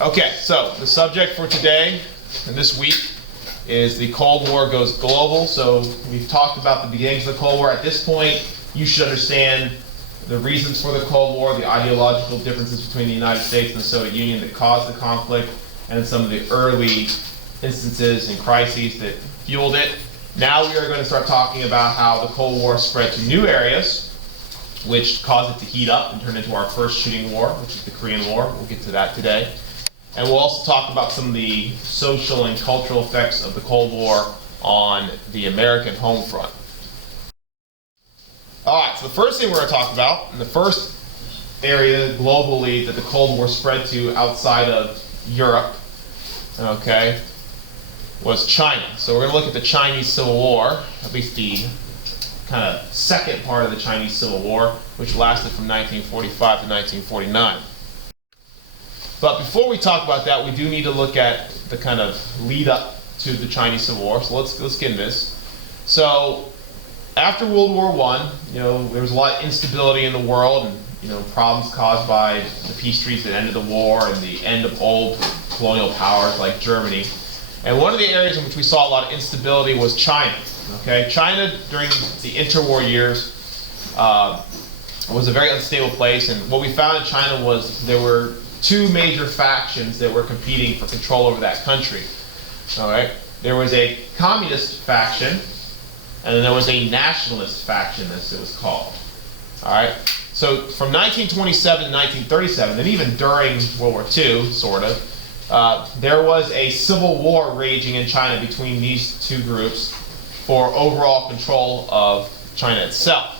Okay, so the subject for today and this week is the Cold War goes global. So we've talked about the beginnings of the Cold War. At this point, you should understand the reasons for the Cold War, the ideological differences between the United States and the Soviet Union that caused the conflict, and some of the early instances and crises that fueled it. Now we are going to start talking about how the Cold War spread to new areas, which caused it to heat up and turn into our first shooting war, which is the Korean War. We'll get to that today. And we'll also talk about some of the social and cultural effects of the Cold War on the American home front. All right, so the first thing we're going to talk about, and the first area globally that the Cold War spread to outside of Europe, okay, was China. So we're going to look at the Chinese Civil War, at least the kind of second part of the Chinese Civil War, which lasted from 1945 to 1949. But before we talk about that, we do need to look at the kind of lead up to the Chinese Civil War. So let's get into this. So after World War I, there was a lot of instability in the world, and problems caused by the peace treaties that ended the war and the end of old colonial powers like Germany. And one of the areas in which we saw a lot of instability was China. Okay, China during the interwar years was a very unstable place, and what we found in China was there were two major factions that were competing for control over that country. All right, there was a communist faction, and then there was a nationalist faction, as it was called. All right, so from 1927 to 1937, and even during World War II, sort of, there was a civil war raging in China between these two groups for overall control of China itself.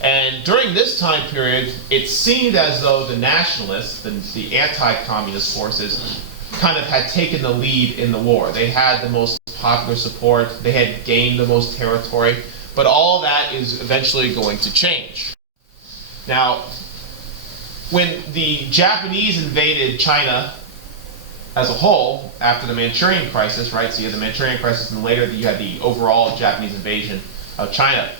And during this time period, it seemed as though the nationalists, the anti-communist forces, kind of had taken the lead in the war. They had the most popular support, they had gained the most territory, but all that is eventually going to change. Now, when the Japanese invaded China as a whole after the Manchurian crisis, right? So you had the Manchurian crisis, and later you had the overall Japanese invasion of China.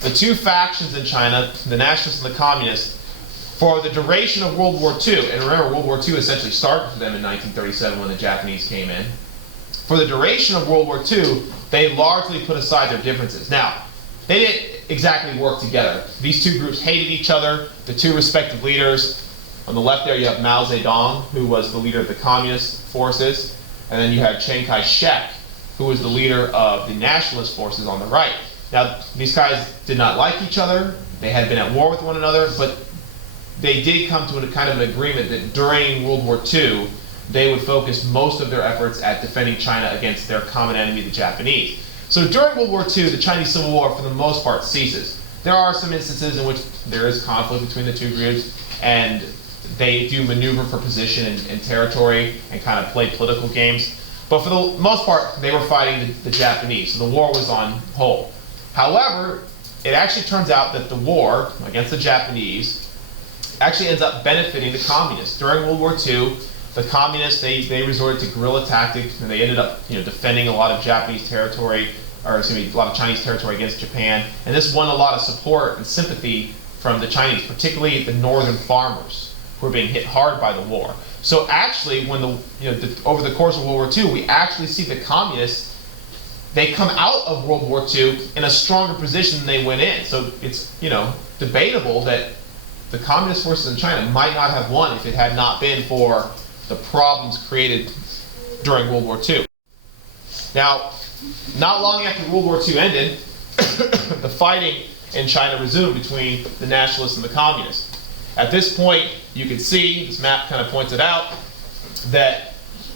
The two factions in China, the nationalists and the communists, for the duration of World War II, and remember World War II essentially started for them in 1937 when the Japanese came in. For the duration of World War II, they largely put aside their differences. Now, they didn't exactly work together. These two groups hated each other, the two respective leaders. On the left there you have Mao Zedong, who was the leader of the communist forces, and then you have Chiang Kai-shek, who was the leader of the nationalist forces on the right. Now, these guys did not like each other, they had been at war with one another, but they did come to a kind of an agreement that during World War II, they would focus most of their efforts at defending China against their common enemy, the Japanese. So during World War II, the Chinese Civil War, for the most part, ceases. There are some instances in which there is conflict between the two groups, and they do maneuver for position and territory and kind of play political games. But for the most part, they were fighting the Japanese, so the war was on hold. However, it actually turns out that the war against the Japanese actually ends up benefiting the communists. During World War II, the communists, they resorted to guerrilla tactics, and they ended up defending a lot of Japanese territory, or excuse me, a lot of Chinese territory against Japan. And this won a lot of support and sympathy from the Chinese, particularly the northern farmers who were being hit hard by the war. So actually, when over the course of World War II, we actually see the communists, they come out of World War II in a stronger position than they went in. So it's debatable that the communist forces in China might not have won if it had not been for the problems created during World War II. Now, not long after World War II ended, the fighting in China resumed between the nationalists and the communists. At this point, you can see, this map kind of points it out, that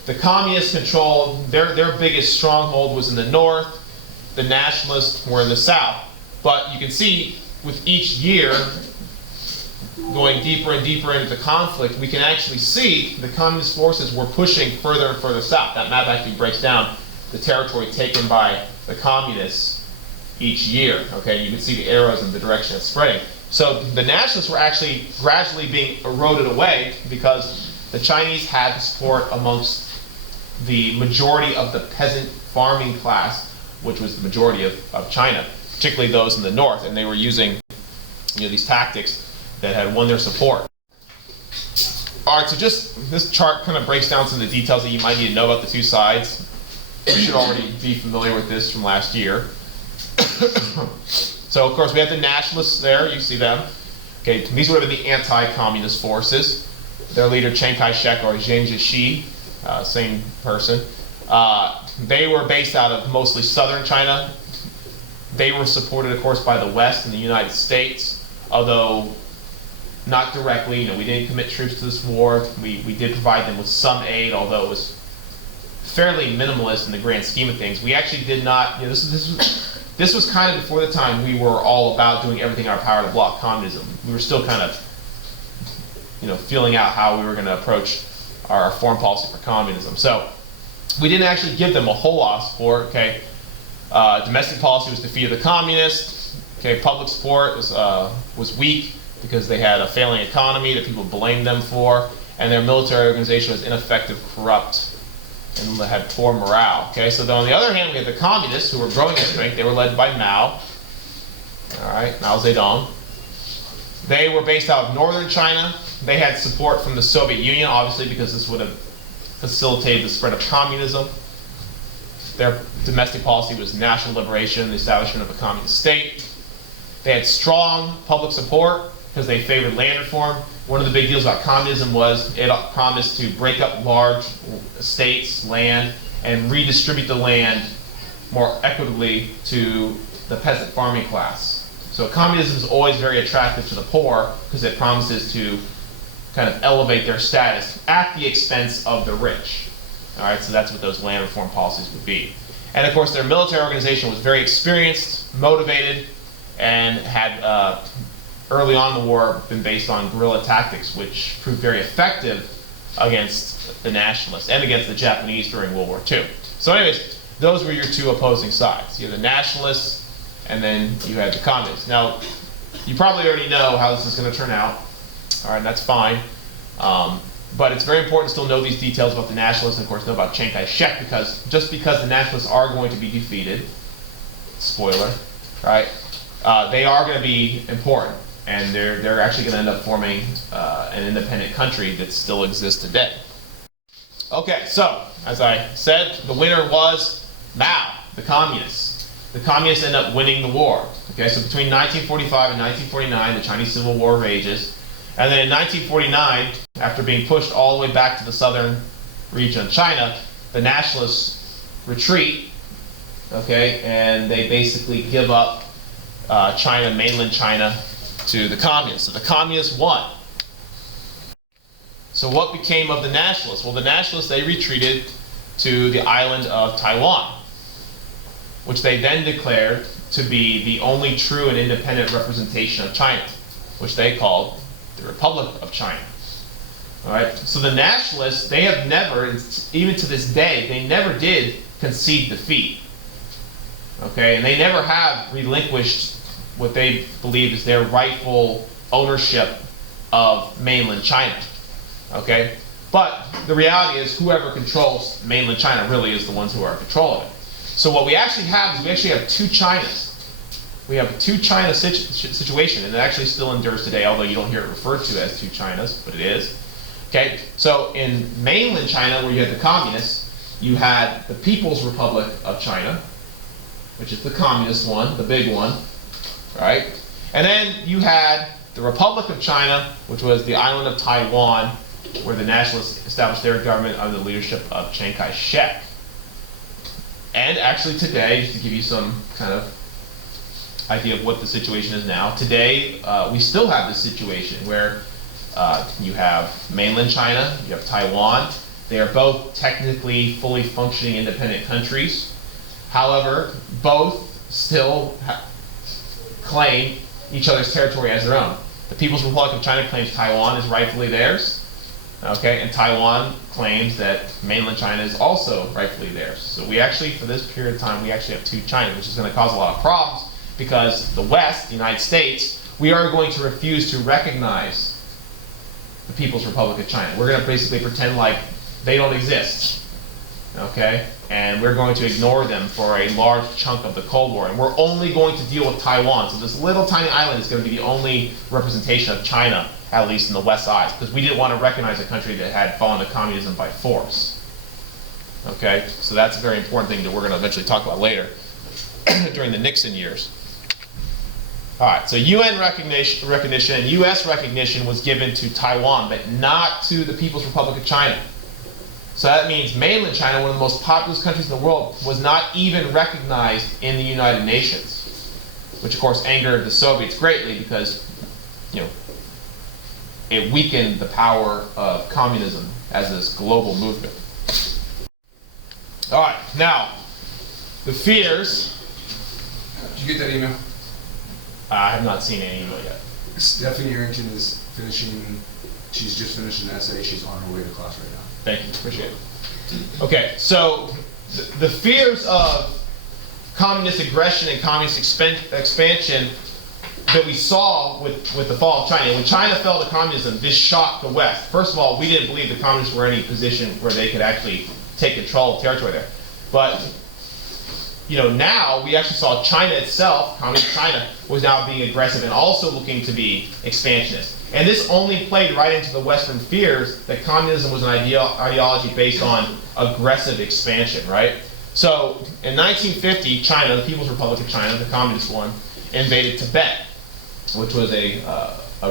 the communists controlled, their biggest stronghold was in the north, the nationalists were in the south. But you can see with each year, going deeper and deeper into the conflict, we can actually see the communist forces were pushing further and further south. That map actually breaks down the territory taken by the communists each year. Okay, you can see the arrows in the direction it's spreading. So the nationalists were actually gradually being eroded away because the Chinese had the support amongst the majority of the peasant farming class, which was the majority of China, particularly those in the north, and they were using these tactics that had won their support. All right, so just this chart kind of breaks down some of the details that you might need to know about the two sides. You should already be familiar with this from last year. So, of course, we have the Nationalists there. You see them. Okay, these would have been the anti-communist forces. Their leader, Chiang Kai-shek, or Jiang Jiechi, same person. They were based out of mostly southern China. They were supported, of course, by the West and the United States, although not directly. You know, we didn't commit troops to this war. We did provide them with some aid, although it was fairly minimalist in the grand scheme of things. We actually did not. You know, this was kind of before the time we were all about doing everything in our power to block communism. We were still kind of, you know, feeling out how we were going to approach our foreign policy for communism. So we didn't actually give them a whole lot of support. Okay, domestic policy was defeat of the communists. Okay, public support was weak because they had a failing economy that people blamed them for, and their military organization was ineffective, corrupt, and had poor morale. Okay, so then on the other hand, we had the communists who were growing in strength. They were led by Mao. All right, Mao Zedong. They were based out of northern China. They had support from the Soviet Union, obviously, because this would have facilitated the spread of communism. Their domestic policy was national liberation, the establishment of a communist state. They had strong public support because they favored land reform. One of the big deals about communism was it promised to break up large estates, land, and redistribute the land more equitably to the peasant farming class. So communism is always very attractive to the poor because it promises to kind of elevate their status at the expense of the rich. All right, so that's what those land reform policies would be. And of course, their military organization was very experienced, motivated, and had early on in the war been based on guerrilla tactics, which proved very effective against the Nationalists and against the Japanese during World War II. So anyways, those were your two opposing sides. You had the Nationalists, and then you had the Communists. Now, you probably already know how this is going to turn out. All right, and that's fine. But it's very important to still know these details about the Nationalists and, of course, know about Chiang Kai-shek, because just because the Nationalists are going to be defeated, spoiler, right, they are going to be important. And they're actually going to end up forming an independent country that still exists today. Okay, so as I said, the winner was Mao, the communists. The communists end up winning the war. Okay, so between 1945 and 1949, the Chinese Civil War rages. And then in 1949, after being pushed all the way back to the southern region of China, the Nationalists retreat. Okay, and they basically give up China, mainland China, to the communists. So the communists won. So what became of the Nationalists? Well, the Nationalists, they retreated to the island of Taiwan, which they then declared to be the only true and independent representation of China, which they called the Republic of China. All right. So the Nationalists, they have never, even to this day, they never did concede defeat. Okay, and they never have relinquished what they believe is their rightful ownership of mainland China. Okay? But the reality is whoever controls mainland China really is the ones who are in control of it. So what we actually have is we actually have two Chinas. We have a two China situation, and it actually still endures today, although you don't hear it referred to as two Chinas, but it is. Okay? So in mainland China, where you had the communists, you had the People's Republic of China, which is the communist one, the big one. Right? And then you had the Republic of China, which was the island of Taiwan, where the Nationalists established their government under the leadership of Chiang Kai-shek. And actually today, just to give you some kind of idea of what the situation is now, today we still have this situation where you have mainland China, you have Taiwan. They are both technically fully functioning independent countries. However, both still claim each other's territory as their own. The People's Republic of China claims Taiwan is rightfully theirs, okay, and Taiwan claims that mainland China is also rightfully theirs. So we actually, for this period of time, we actually have two China, which is going to cause a lot of problems because the West, the United States, we are going to refuse to recognize the People's Republic of China. We're going to basically pretend like they don't exist, okay? And we're going to ignore them for a large chunk of the Cold War. And we're only going to deal with Taiwan. So this little tiny island is going to be the only representation of China at least in the West's eyes, because we didn't want to recognize a country that had fallen to communism by force. Okay, so that's a very important thing that we're going to eventually talk about later during the Nixon years. All right, so UN recognition and U.S. recognition was given to Taiwan, but not to the People's Republic of China. So that means mainland China, one of the most populous countries in the world, was not even recognized in the United Nations, which of course angered the Soviets greatly because, you know, it weakened the power of communism as this global movement. All right, now, the fears. Did you get that email? I have not seen any email yet. Stephanie Arrington is finishing, she's just finished an essay, she's on her way to class right now. Thank you, appreciate it. Okay, so the fears of communist aggression and communist expansion that we saw with the fall of China. When China fell to communism, this shocked the West. First of all, we didn't believe the communists were in any position where they could actually take control of territory there. But now we actually saw China itself, communist China, was now being aggressive and also looking to be expansionist. And this only played right into the Western fears that communism was an ideology based on aggressive expansion, right? So in 1950, China, the People's Republic of China, the communist one, invaded Tibet, which was a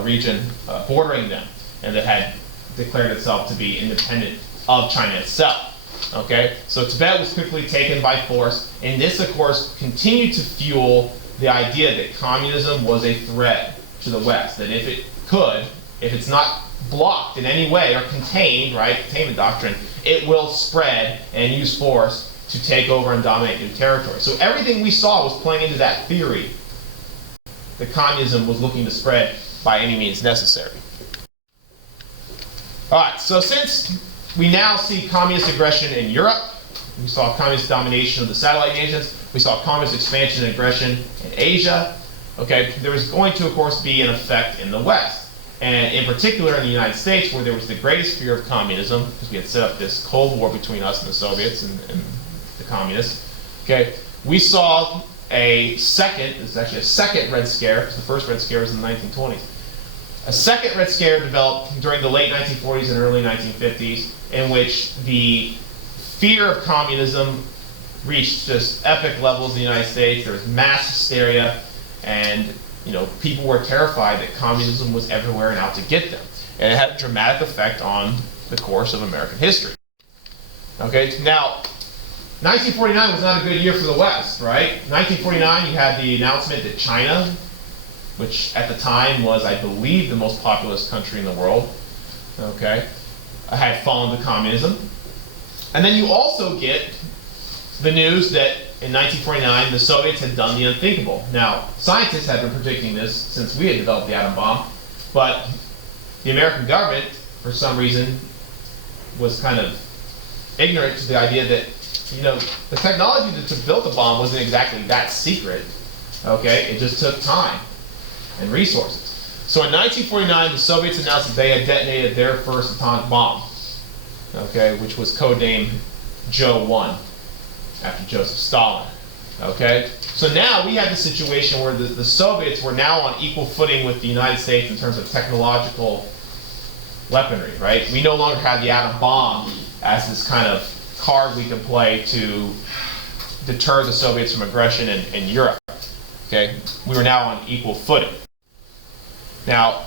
region bordering them, and that had declared itself to be independent of China itself. Okay, so Tibet was quickly taken by force, and this, of course, continued to fuel the idea that communism was a threat to the West. That if it's not blocked in any way or contained, right, containment doctrine, it will spread and use force to take over and dominate new territory. So everything we saw was playing into that theory that communism was looking to spread by any means necessary. All right, so since we now see communist aggression in Europe, we saw communist domination of the satellite nations, we saw communist expansion and aggression in Asia, okay, there was going to, of course, be an effect in the West. And in particular in the United States, where there was the greatest fear of communism, because we had set up this Cold War between us and the Soviets and the communists, okay, we saw this is actually a second Red Scare, because the first Red Scare was in the 1920s. A second Red Scare developed during the late 1940s and early 1950s, in which the fear of communism reached just epic levels in the United States. There was mass hysteria, and people were terrified that communism was everywhere and out to get them. And it had a dramatic effect on the course of American history. Okay, now, 1949 was not a good year for the West, right? 1949, you had the announcement that China, which at the time was, I believe, the most populous country in the world, okay, had fallen to communism. And then you also get the news that in 1949, the Soviets had done the unthinkable. Now, scientists had been predicting this since we had developed the atom bomb, but the American government, for some reason, was kind of ignorant to the idea that, the technology to build the bomb wasn't exactly that secret, okay? It just took time and resources. So in 1949, the Soviets announced that they had detonated their first atomic bomb, okay, which was codenamed Joe 1. After Joseph Stalin. Okay? So now we had the situation where the Soviets were now on equal footing with the United States in terms of technological weaponry, right? We no longer had the atom bomb as this kind of card we could play to deter the Soviets from aggression in Europe. Okay? We were now on equal footing. Now,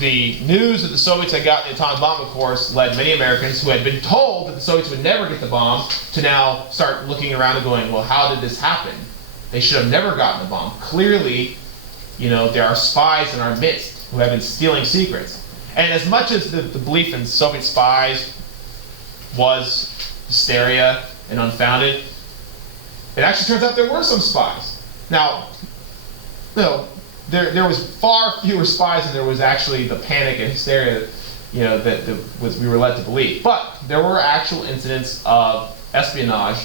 the news that the Soviets had gotten the atomic bomb, of course, led many Americans who had been told that the Soviets would never get the bomb to now start looking around and going, well, how did this happen? They should have never gotten the bomb. Clearly, there are spies in our midst who have been stealing secrets. And as much as the belief in Soviet spies was hysteria and unfounded, it actually turns out there were some spies. Now, there was far fewer spies than there was actually the panic and hysteria, that we were led to believe. But there were actual incidents of espionage,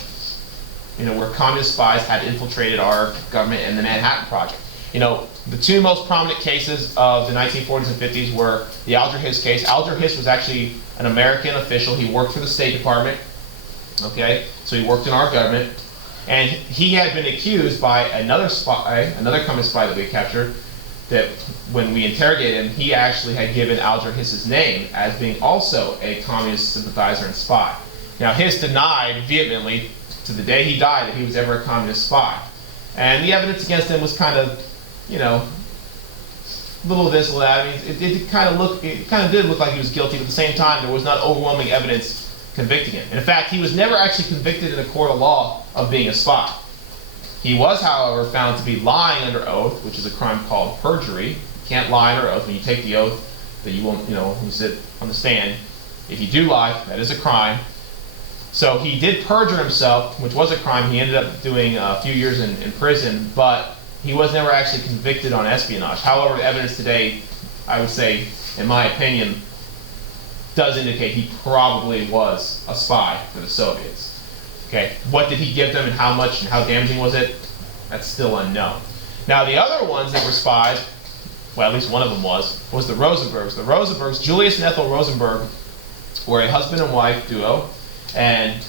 where communist spies had infiltrated our government and the Manhattan Project. The two most prominent cases of the 1940s and 50s were the Alger Hiss case. Alger Hiss was actually an American official. He worked for the State Department. Okay, so he worked in our government. And he had been accused by another communist spy that we captured that when we interrogated him, he actually had given Alger Hiss's name as being also a communist sympathizer and spy. Now, Hiss denied vehemently to the day he died that he was ever a communist spy. And the evidence against him was kind of, little of this, little of that. I mean, it kind of did look like he was guilty, but at the same time, there was not overwhelming evidence convicting him. And in fact, he was never actually convicted in a court of law of being a spy. He was, however, found to be lying under oath, which is a crime called perjury. You can't lie under oath. When you take the oath that you won't, when you sit on the stand, if you do lie, that is a crime. So he did perjure himself, which was a crime. He ended up doing a few years in prison, but he was never actually convicted on espionage. However, the evidence today, I would say, in my opinion, does indicate he probably was a spy for the Soviets. Okay, what did he give them and how much and how damaging was it? That's still unknown. Now, the other ones that were spies, well, at least one of them was the Rosenbergs. The Rosenbergs, Julius and Ethel Rosenberg, were a husband and wife duo. And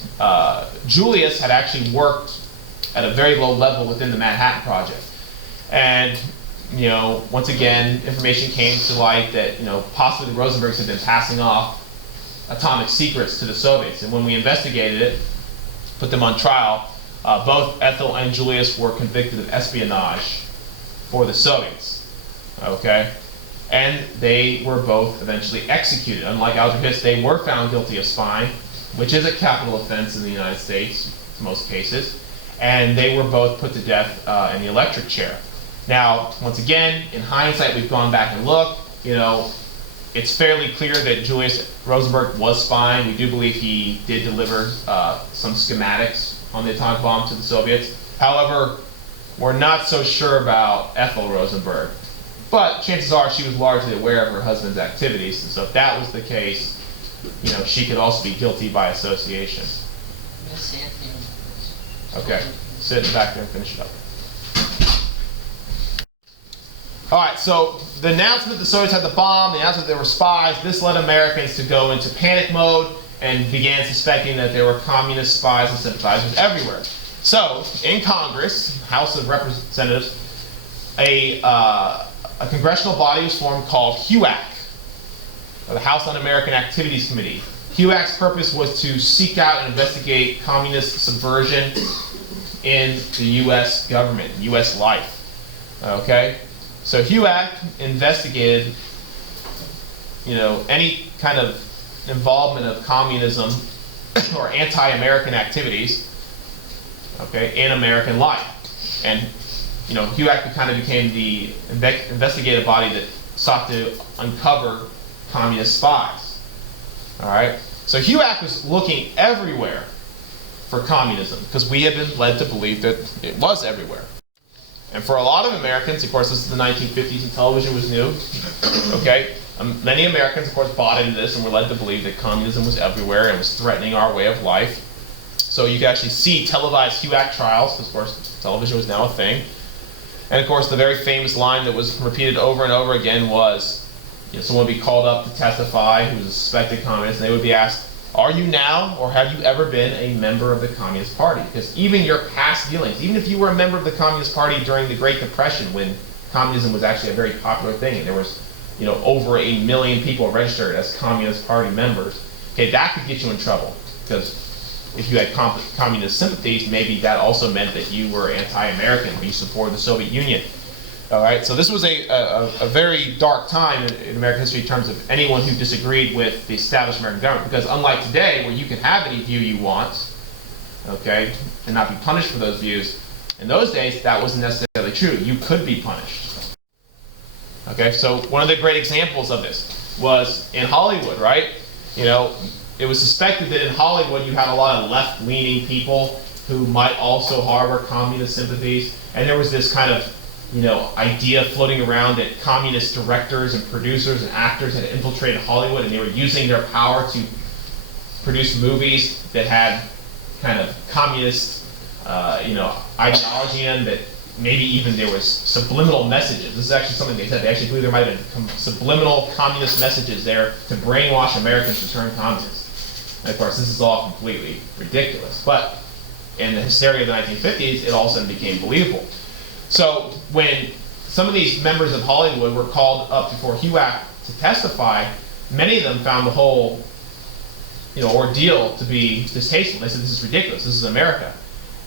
Julius had actually worked at a very low level within the Manhattan Project. And, once again, information came to light that, possibly the Rosenbergs had been passing off atomic secrets to the Soviets. And when we investigated it, put them on trial, both Ethel and Julius were convicted of espionage for the Soviets. Okay? And they were both eventually executed. Unlike Alger Hiss, they were found guilty of spying, which is a capital offense in the United States, in most cases. And they were both put to death in the electric chair. Now, once again, in hindsight, we've gone back and looked. It's fairly clear that Julius Rosenberg was spying. We do believe he did deliver some schematics on the atomic bomb to the Soviets. However, we're not so sure about Ethel Rosenberg. But chances are she was largely aware of her husband's activities. And so if that was the case, she could also be guilty by association. Okay, sit in the back there and finish it up. All right, so the announcement the Soviets had the bomb, the announcement that there were spies, this led Americans to go into panic mode and began suspecting that there were communist spies and sympathizers everywhere. So, in Congress, House of Representatives, a congressional body was formed called HUAC, or the House Un-American Activities Committee. HUAC's purpose was to seek out and investigate communist subversion in the U.S. government, U.S. life. Okay? So HUAC investigated, any kind of involvement of communism or anti-American activities, okay, in American life. And, HUAC kind of became the investigative body that sought to uncover communist spies. All right? So HUAC was looking everywhere for communism because we had been led to believe that it was everywhere. And for a lot of Americans, of course, this is the 1950s and television was new, okay? Many Americans, of course, bought into this and were led to believe that communism was everywhere and was threatening our way of life. So you could actually see televised HUAC trials, because, of course, television was now a thing. And, of course, the very famous line that was repeated over and over again was, someone would be called up to testify who was a suspected communist, and they would be asked, are you now or have you ever been a member of the Communist Party? Because even your past dealings, even if you were a member of the Communist Party during the Great Depression when communism was actually a very popular thing and there was, over 1 million people registered as Communist Party members, okay, that could get you in trouble. Because if you had communist sympathies, maybe that also meant that you were anti-American or you supported the Soviet Union. All right, so this was a very dark time in American history in terms of anyone who disagreed with the established American government. Because unlike today, where you can have any view you want, okay, and not be punished for those views, in those days that wasn't necessarily true. You could be punished. Okay, so one of the great examples of this was in Hollywood, right? It was suspected that in Hollywood you had a lot of left-leaning people who might also harbor communist sympathies, and there was this kind of idea floating around that communist directors and producers and actors had infiltrated Hollywood and they were using their power to produce movies that had kind of communist, ideology in that maybe even there was subliminal messages. This is actually something they said. They actually believe there might have been subliminal communist messages there to brainwash Americans to turn communist. And of course, this is all completely ridiculous. But in the hysteria of the 1950s, it all of a sudden became believable. So when some of these members of Hollywood were called up before HUAC to testify. Many of them found the whole ordeal to be distasteful. They said, this is ridiculous, this is America.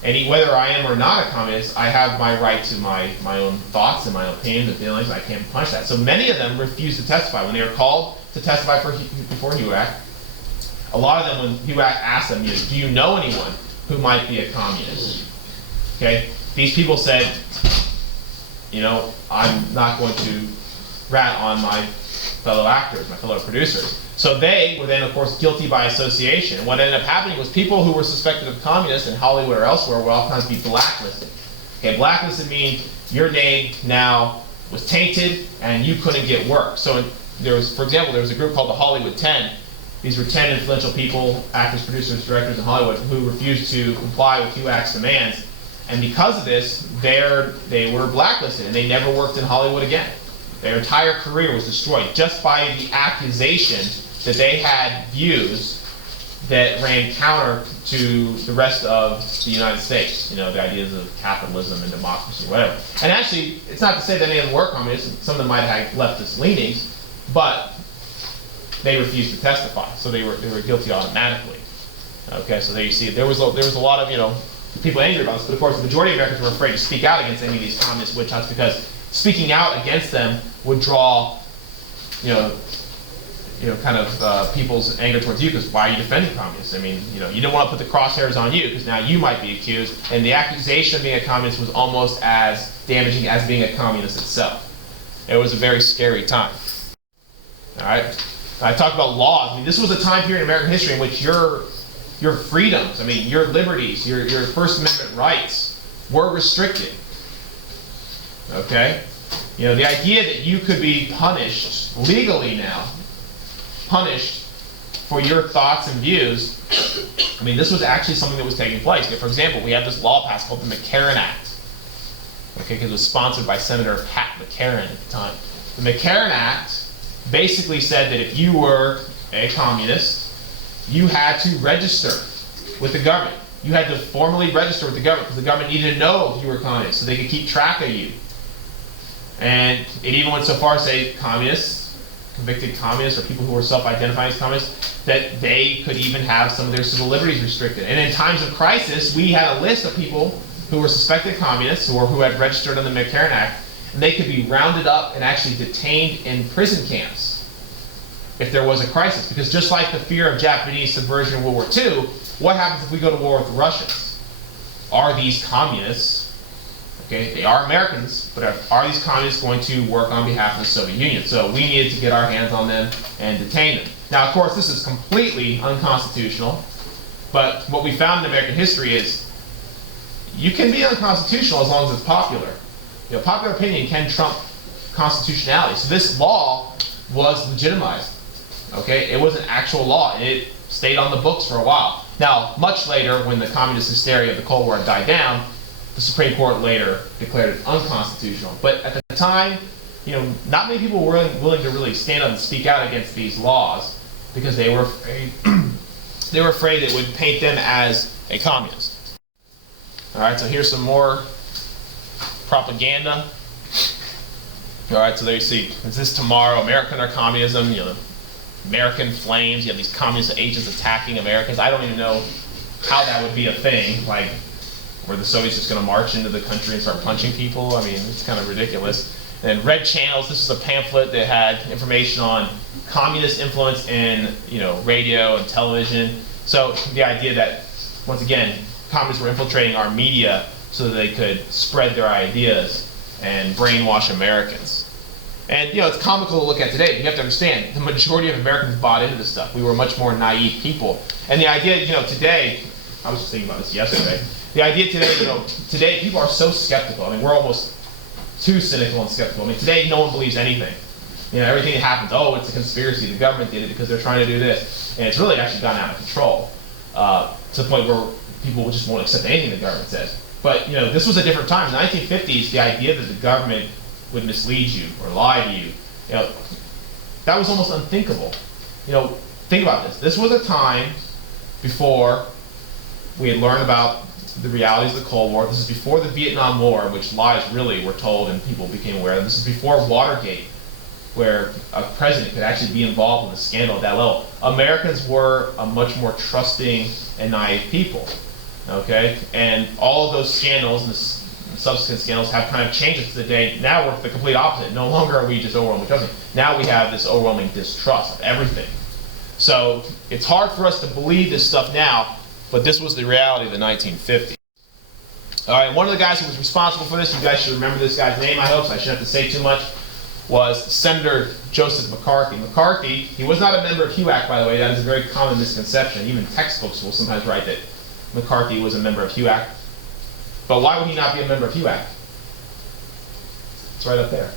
And whether I am or not a communist, I have my right to my own thoughts and my own opinions and feelings. I can't punish that. So many of them refused to testify. When they were called to testify before HUAC, a lot of them, when HUAC asked them, do you know anyone who might be a communist? Okay, these people said, I'm not going to rat on my fellow actors, my fellow producers. So they were then, of course, guilty by association. And what ended up happening was people who were suspected of communists in Hollywood or elsewhere would oftentimes be blacklisted. Okay, blacklisted means your name now was tainted and you couldn't get work. So there was, for example, there was a group called the Hollywood 10. These were 10 influential people, actors, producers, directors in Hollywood, who refused to comply with HUAC's demands. And because of this, they were blacklisted and they never worked in Hollywood again. Their entire career was destroyed just by the accusation that they had views that ran counter to the rest of the United States. The ideas of capitalism and democracy, whatever. And actually, it's not to say that any of them were communists. Some of them might have leftist leanings, but they refused to testify, so they were guilty automatically. Okay, so there you see, there was a lot of people angry about this, but of course the majority of Americans were afraid to speak out against any of these communist witch hunts because speaking out against them would draw, people's anger towards you, because why are you defending communists? I mean, you didn't want to put the crosshairs on you because now you might be accused, and the accusation of being a communist was almost as damaging as being a communist itself. It was a very scary time. All right, I talked about laws. I mean, this was a time period in American history in which your freedoms, your liberties, your First Amendment rights were restricted. Okay? The idea that you could be punished, legally now, punished for your thoughts and views, this was actually something that was taking place. For example, we have this law passed called the McCarran Act. Okay, because it was sponsored by Senator Pat McCarran at the time. The McCarran Act basically said that if you were a communist, you had to register with the government. You had to formally register with the government because the government needed to know if you were a communist so they could keep track of you. And it even went so far as to say communists, convicted communists, or people who were self-identifying as communists, that they could even have some of their civil liberties restricted. And in times of crisis, we had a list of people who were suspected communists who had registered on the McCarran Act, and they could be rounded up and actually detained in prison camps if there was a crisis. Because just like the fear of Japanese subversion in World War II, what happens if we go to war with the Russians? Are these communists, okay, they are Americans, but are these communists going to work on behalf of the Soviet Union? So we needed to get our hands on them and detain them. Now, of course, this is completely unconstitutional, but what we found in American history is you can be unconstitutional as long as it's popular. Popular opinion can trump constitutionality. So this law was legitimized. Okay, it was an actual law, and it stayed on the books for a while. Now, much later, when the communist hysteria of the Cold War died down, the Supreme Court later declared it unconstitutional. But at the time, not many people were willing to really stand up and speak out against these laws because they were afraid. They were afraid it would paint them as a communist. All right, so here's some more propaganda. All right, so there you see, is this tomorrow, American or communism? American flames, you have these communist agents attacking Americans. I don't even know how that would be a thing, like where the Soviets just going to march into the country and start punching people. It's kind of ridiculous. And red channels, this is a pamphlet that had information on communist influence in radio and television. So the idea that, once again, communists were infiltrating our media so that they could spread their ideas and brainwash Americans. And it's comical to look at today. You have to understand, the majority of Americans bought into this stuff. We were much more naive people. And the idea, today, I was just thinking about this yesterday. The idea today, today people are so skeptical. We're almost too cynical and skeptical. Today no one believes anything. Everything that happens, oh, it's a conspiracy. The government did it because they're trying to do this. And it's really actually gone out of control to the point where people just won't accept anything the government says. But this was a different time. In the 1950s, the idea that the government would mislead you or lie to you, that was almost unthinkable. Think about this. This was a time before we had learned about the realities of the Cold War. This is before the Vietnam War, which lies really were told and people became aware of. This is before Watergate, where a president could actually be involved in a scandal at that level. Americans were a much more trusting and naive people, okay? And all of those scandals and the subsequent scandals have kind of changed us to the day. Now we're the complete opposite. No longer are we just overwhelmingly trusting. Now we have this overwhelming distrust of everything. So it's hard for us to believe this stuff now, but this was the reality of the 1950s. All right, one of the guys who was responsible for this, you guys should remember this guy's name, I hope, so I shouldn't have to say too much, was Senator Joseph McCarthy. McCarthy, he was not a member of HUAC, by the way. That is a very common misconception. Even textbooks will sometimes write that McCarthy was a member of HUAC. But why would he not be a member of HUAC? It's right up there.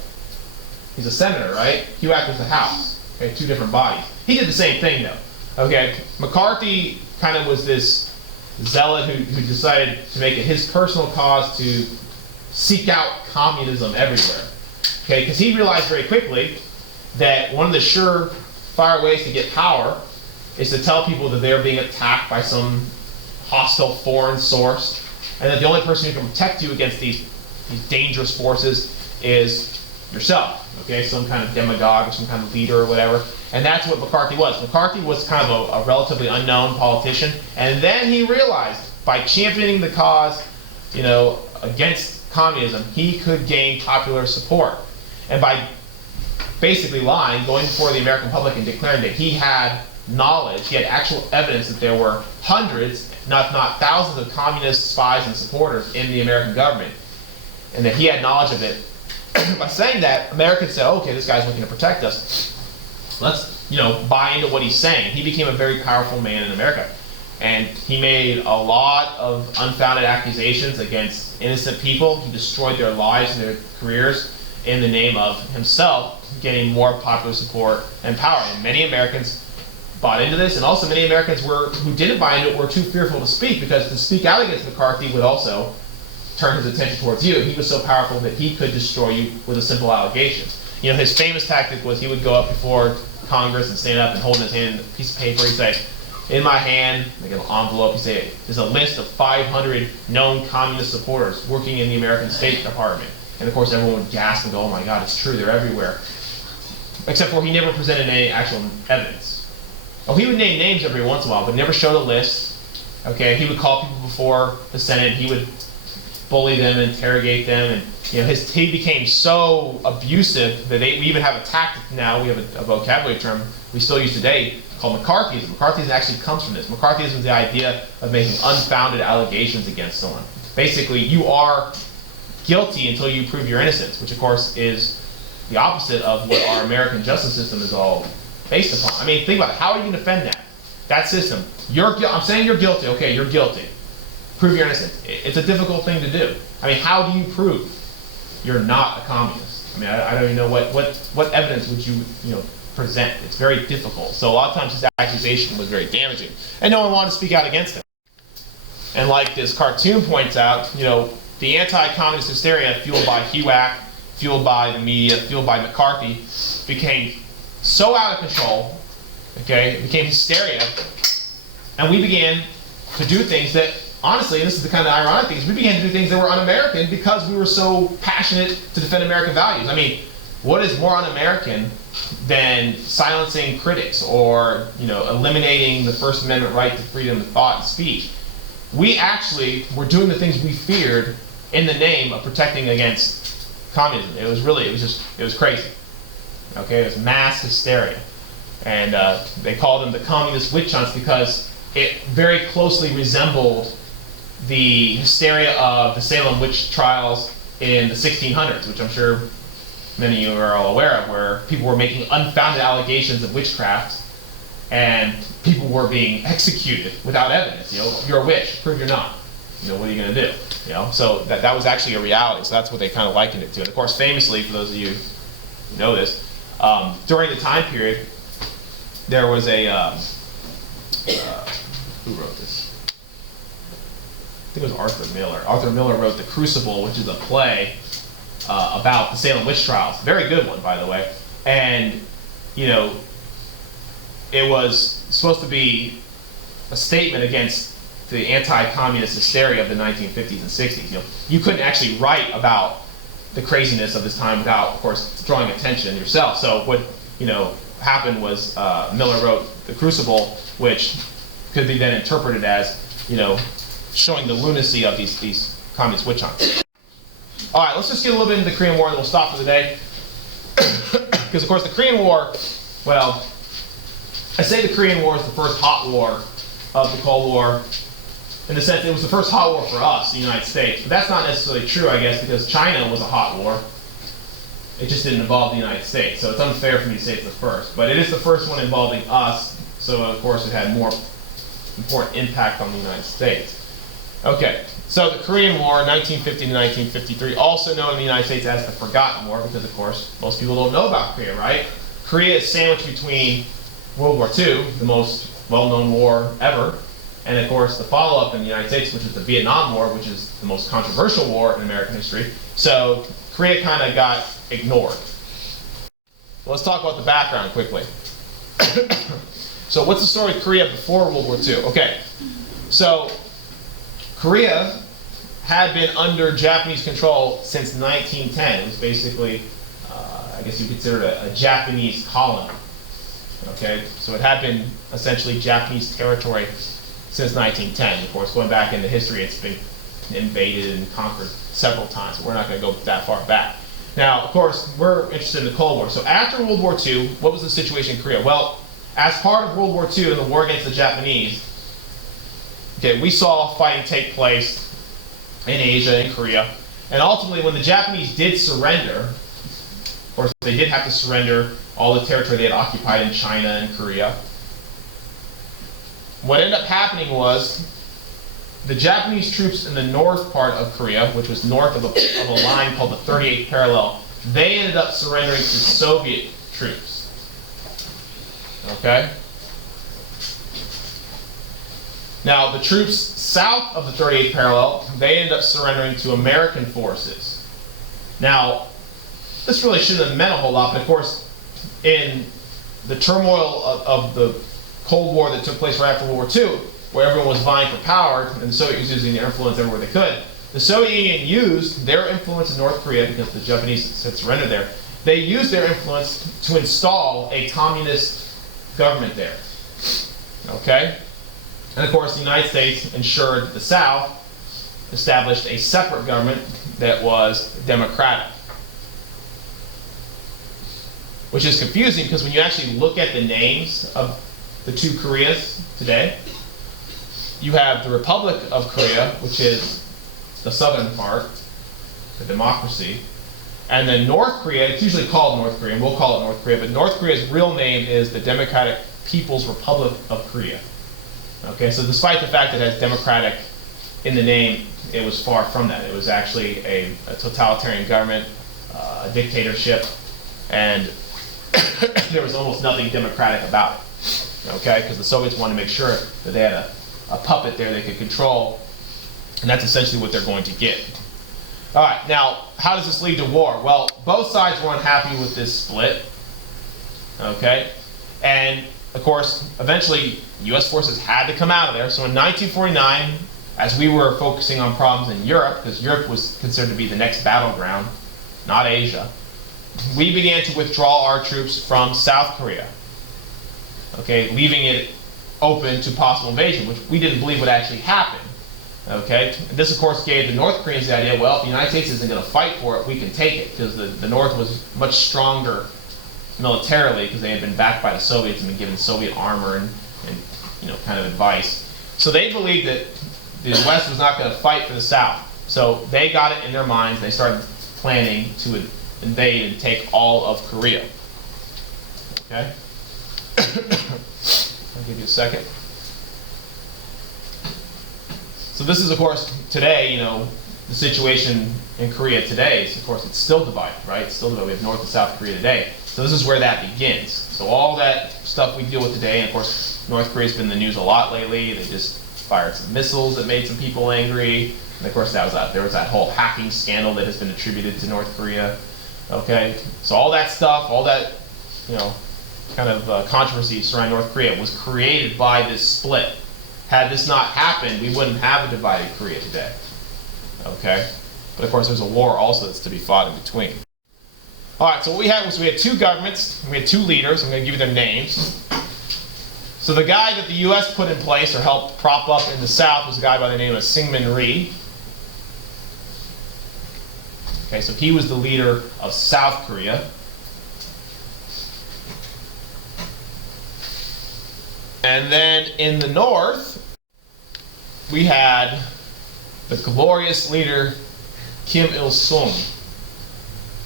He's a senator, right? HUAC was the House. Okay, two different bodies. He did the same thing, though. Okay, McCarthy kind of was this zealot who decided to make it his personal cause to seek out communism everywhere. Okay, because he realized very quickly that one of the surefire ways to get power is to tell people that they're being attacked by some hostile foreign source, and that the only person who can protect you against these dangerous forces is yourself. Okay, some kind of demagogue or some kind of leader or whatever. And that's what McCarthy was. McCarthy was kind of a relatively unknown politician, and then he realized by championing the cause, against communism, he could gain popular support. And by basically lying, going before the American public and declaring that he had knowledge, he had actual evidence that there were hundreds, if not thousands of communist spies and supporters in the American government, and that he had knowledge of it. By saying that, Americans said, okay, this guy's looking to protect us. Let's, buy into what he's saying. He became a very powerful man in America. And he made a lot of unfounded accusations against innocent people. He destroyed their lives and their careers in the name of himself getting more popular support and power. And many Americans bought into this, and also many Americans who didn't buy into it were too fearful to speak, because to speak out against McCarthy would also turn his attention towards you. He was so powerful that he could destroy you with a simple allegation. His famous tactic was he would go up before Congress and stand up and hold in his hand a piece of paper. He'd say, in my hand, like an envelope, he'd say, there's a list of 500 known communist supporters working in the American State Department. And of course everyone would gasp and go, oh my God, it's true, they're everywhere. Except for he never presented any actual evidence. Oh, he would name names every once in a while, but never showed a list. Okay, he would call people before the Senate, he would bully them, interrogate them, and he became so abusive that we even have a tactic now, we have a vocabulary term we still use today called McCarthyism. McCarthyism actually comes from this. McCarthyism is the idea of making unfounded allegations against someone. Basically, you are guilty until you prove your innocence, which of course is the opposite of what our American justice system is all based upon. I mean, think about it. How are you going to defend that? That system. I'm saying you're guilty. Okay, you're guilty. Prove your innocence. It's a difficult thing to do. I mean, how do you prove you're not a communist? I mean, I don't even know what evidence would you present. It's very difficult. So a lot of times his accusation was very damaging, and no one wanted to speak out against him. And like this cartoon points out, the anti-communist hysteria fueled by HUAC, fueled by the media, fueled by McCarthy, became so out of control. Okay, it became hysteria, and we began to do things that, honestly, and this is the kind of ironic thing, is we began to do things that were un-American because we were so passionate to defend American values. I mean, what is more un-American than silencing critics or eliminating the First Amendment right to freedom of thought and speech? We actually were doing the things we feared in the name of protecting against communism. It was crazy. Okay, it was mass hysteria. And they called them the communist witch hunts because it very closely resembled the hysteria of the Salem witch trials in the 1600s, which I'm sure many of you are all aware of, where people were making unfounded allegations of witchcraft and people were being executed without evidence. You're a witch, prove you're not. What are you going to do? So that was actually a reality. So that's what they kind of likened it to. And of course, famously, for those of you who know this, during the time period, there was a who wrote this? I think it was Arthur Miller. Arthur Miller wrote The Crucible, which is a play about the Salem witch trials. Very good one, by the way. And it was supposed to be a statement against the anti-communist hysteria of the 1950s and 60s. You couldn't actually write about the craziness of this time without, of course, drawing attention yourself. So what happened was Miller wrote The Crucible, which could be then interpreted as showing the lunacy of these communist witch hunts. All right, let's just get a little bit into the Korean War, and we'll stop for the day. Because of course the Korean War, well, I say the Korean War is the first hot war of the Cold War, in the sense it was the first hot war for us, the United States. But that's not necessarily true, I guess, because China was a hot war. It just didn't involve the United States, so it's unfair for me to say it's the first. But it is the first one involving us, so of course it had more important impact on the United States. Okay, so the Korean War, 1950 to 1953, also known in the United States as the Forgotten War, because of course most people don't know about Korea, right? Korea is sandwiched between World War II, the most well-known war ever, and of course the follow-up in the United States, which is the Vietnam War, which is the most controversial war in American history. So Korea kind of got ignored. Let's talk about the background quickly. So what's the story of Korea before World War II? Okay, so Korea had been under Japanese control since 1910. It was basically, I guess you consider it a Japanese colony. Okay, so it had been essentially Japanese territory since 1910. Of course, going back into history, it's been invaded and conquered several times. We're not going to go that far back. Now, of course, we're interested in the Cold War. So after World War II, what was the situation in Korea? Well, as part of World War II and the war against the Japanese, okay, we saw fighting take place in Asia and Korea. And ultimately, when the Japanese did surrender, of course, they did have to surrender all the territory they had occupied in China and Korea. What ended up happening was the Japanese troops in the north part of Korea, which was north of a line called the 38th parallel, they ended up surrendering to Soviet troops. Okay? Now, the troops south of the 38th parallel, they ended up surrendering to American forces. Now, this really shouldn't have meant a whole lot, but of course, in the turmoil of the Cold War that took place right after World War II, where everyone was vying for power, and the Soviet was using their influence everywhere they could, the Soviet Union used their influence in North Korea, because the Japanese had surrendered there, they used their influence to install a communist government there. Okay? And of course, the United States ensured that the South established a separate government that was democratic. Which is confusing, because when you actually look at the names of the two Koreas today, you have the Republic of Korea, which is the southern part, the democracy, and then North Korea. It's usually called North Korea, and we'll call it North Korea, but North Korea's real name is the Democratic People's Republic of Korea. Okay, so despite the fact that it has democratic in the name, it was far from that. It was actually a totalitarian government, a dictatorship, and there was almost nothing democratic about it. Okay, because the Soviets wanted to make sure that they had a puppet there they could control, and that's essentially what they're going to get. All right, now, how does this lead to war? Well, both sides were unhappy with this split, okay? And, of course, eventually, U.S. forces had to come out of there. So in 1949, as we were focusing on problems in Europe, because Europe was considered to be the next battleground, not Asia, we began to withdraw our troops from South Korea, okay, leaving it open to possible invasion, which we didn't believe would actually happen. Okay, and this of course gave the North Koreans the idea, well, if the United States isn't going to fight for it, we can take it, because the North was much stronger militarily, because they had been backed by the Soviets and been given Soviet armor and kind of advice. So they believed that the West was not going to fight for the South. So they got it in their minds. They started planning to invade and take all of Korea. Okay? I'll give you a second. So this is, of course, today, the situation in Korea today is, of course, it's still divided, right? It's still divided. We have North and South Korea today. So this is where that begins. So all that stuff we deal with today, and of course, North Korea's been in the news a lot lately. They just fired some missiles that made some people angry. And of course, there was that whole hacking scandal that has been attributed to North Korea. Okay, so all that stuff, all that, kind of controversy surrounding North Korea was created by this split. Had this not happened, we wouldn't have a divided Korea today. Okay? But of course, there's a war also that's to be fought in between. All right, so what we had was we had two governments, we had two leaders. I'm going to give you their names. So the guy that the U.S. put in place or helped prop up in the South was a guy by the name of Syngman Rhee. Okay, so he was the leader of South Korea. And then in the North, we had the glorious leader Kim Il-sung,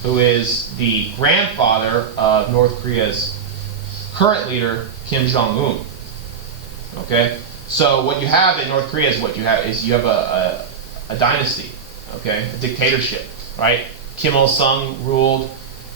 who is the grandfather of North Korea's current leader, Kim Jong-un. Okay? So what you have in North Korea is you have a dynasty, okay? A dictatorship, right? Kim Il-sung ruled.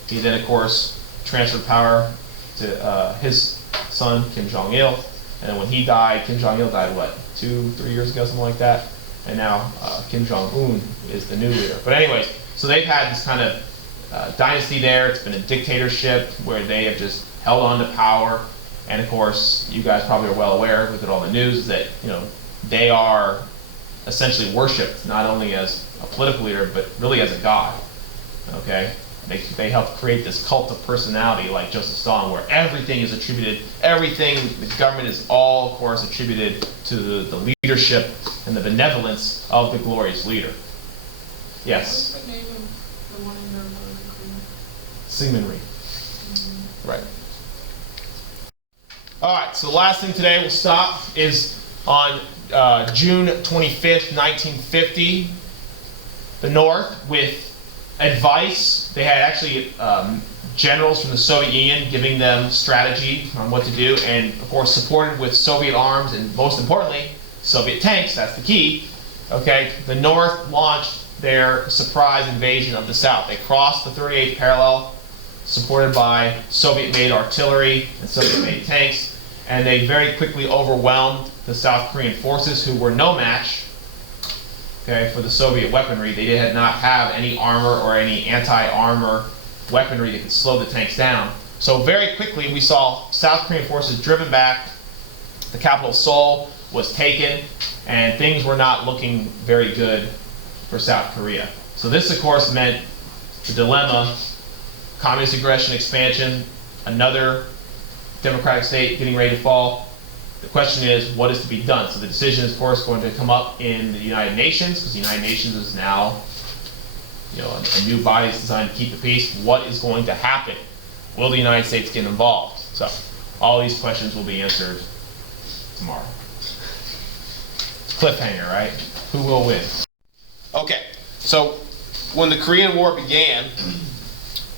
He then, of course, transferred power to his son, Kim Jong-il. And then when he died, Kim Jong-il died, what, 2-3 years ago, something like that? And now Kim Jong-un is the new leader. But anyways, so they've had this kind of dynasty there. It's been a dictatorship where they have just held on to power. And of course, you guys probably are well aware, look at all the news, that they are essentially worshipped not only as a political leader, but really as a god. Okay? They helped create this cult of personality like Joseph Stalin, where everything is attributed, the government is all, of course, attributed to the leadership and the benevolence of the glorious leader. Yes? What's the name of the one in North Korea? Syngman Rhee. Right. All right, so the last thing today we'll stop is on June 25th, 1950, the North, with advice. They had actually generals from the Soviet Union giving them strategy on what to do, and of course supported with Soviet arms and most importantly, Soviet tanks. That's the key. Okay, the North launched their surprise invasion of the South. They crossed the 38th parallel, supported by Soviet-made artillery and Soviet-made tanks, and they very quickly overwhelmed the South Korean forces, who were no match, okay, for the Soviet weaponry. They did not have any armor or any anti-armor weaponry that could slow the tanks down. So very quickly we saw South Korean forces driven back, the capital Seoul was taken, and things were not looking very good for South Korea. So this, of course, meant the dilemma: communist aggression, expansion, another democratic state getting ready to fall. The question is, what is to be done? So the decision is, of course, going to come up in the United Nations, because the United Nations is now, a new body that's designed to keep the peace. What is going to happen? Will the United States get involved? So all these questions will be answered tomorrow. Cliffhanger, right? Who will win? Okay, so when the Korean War began,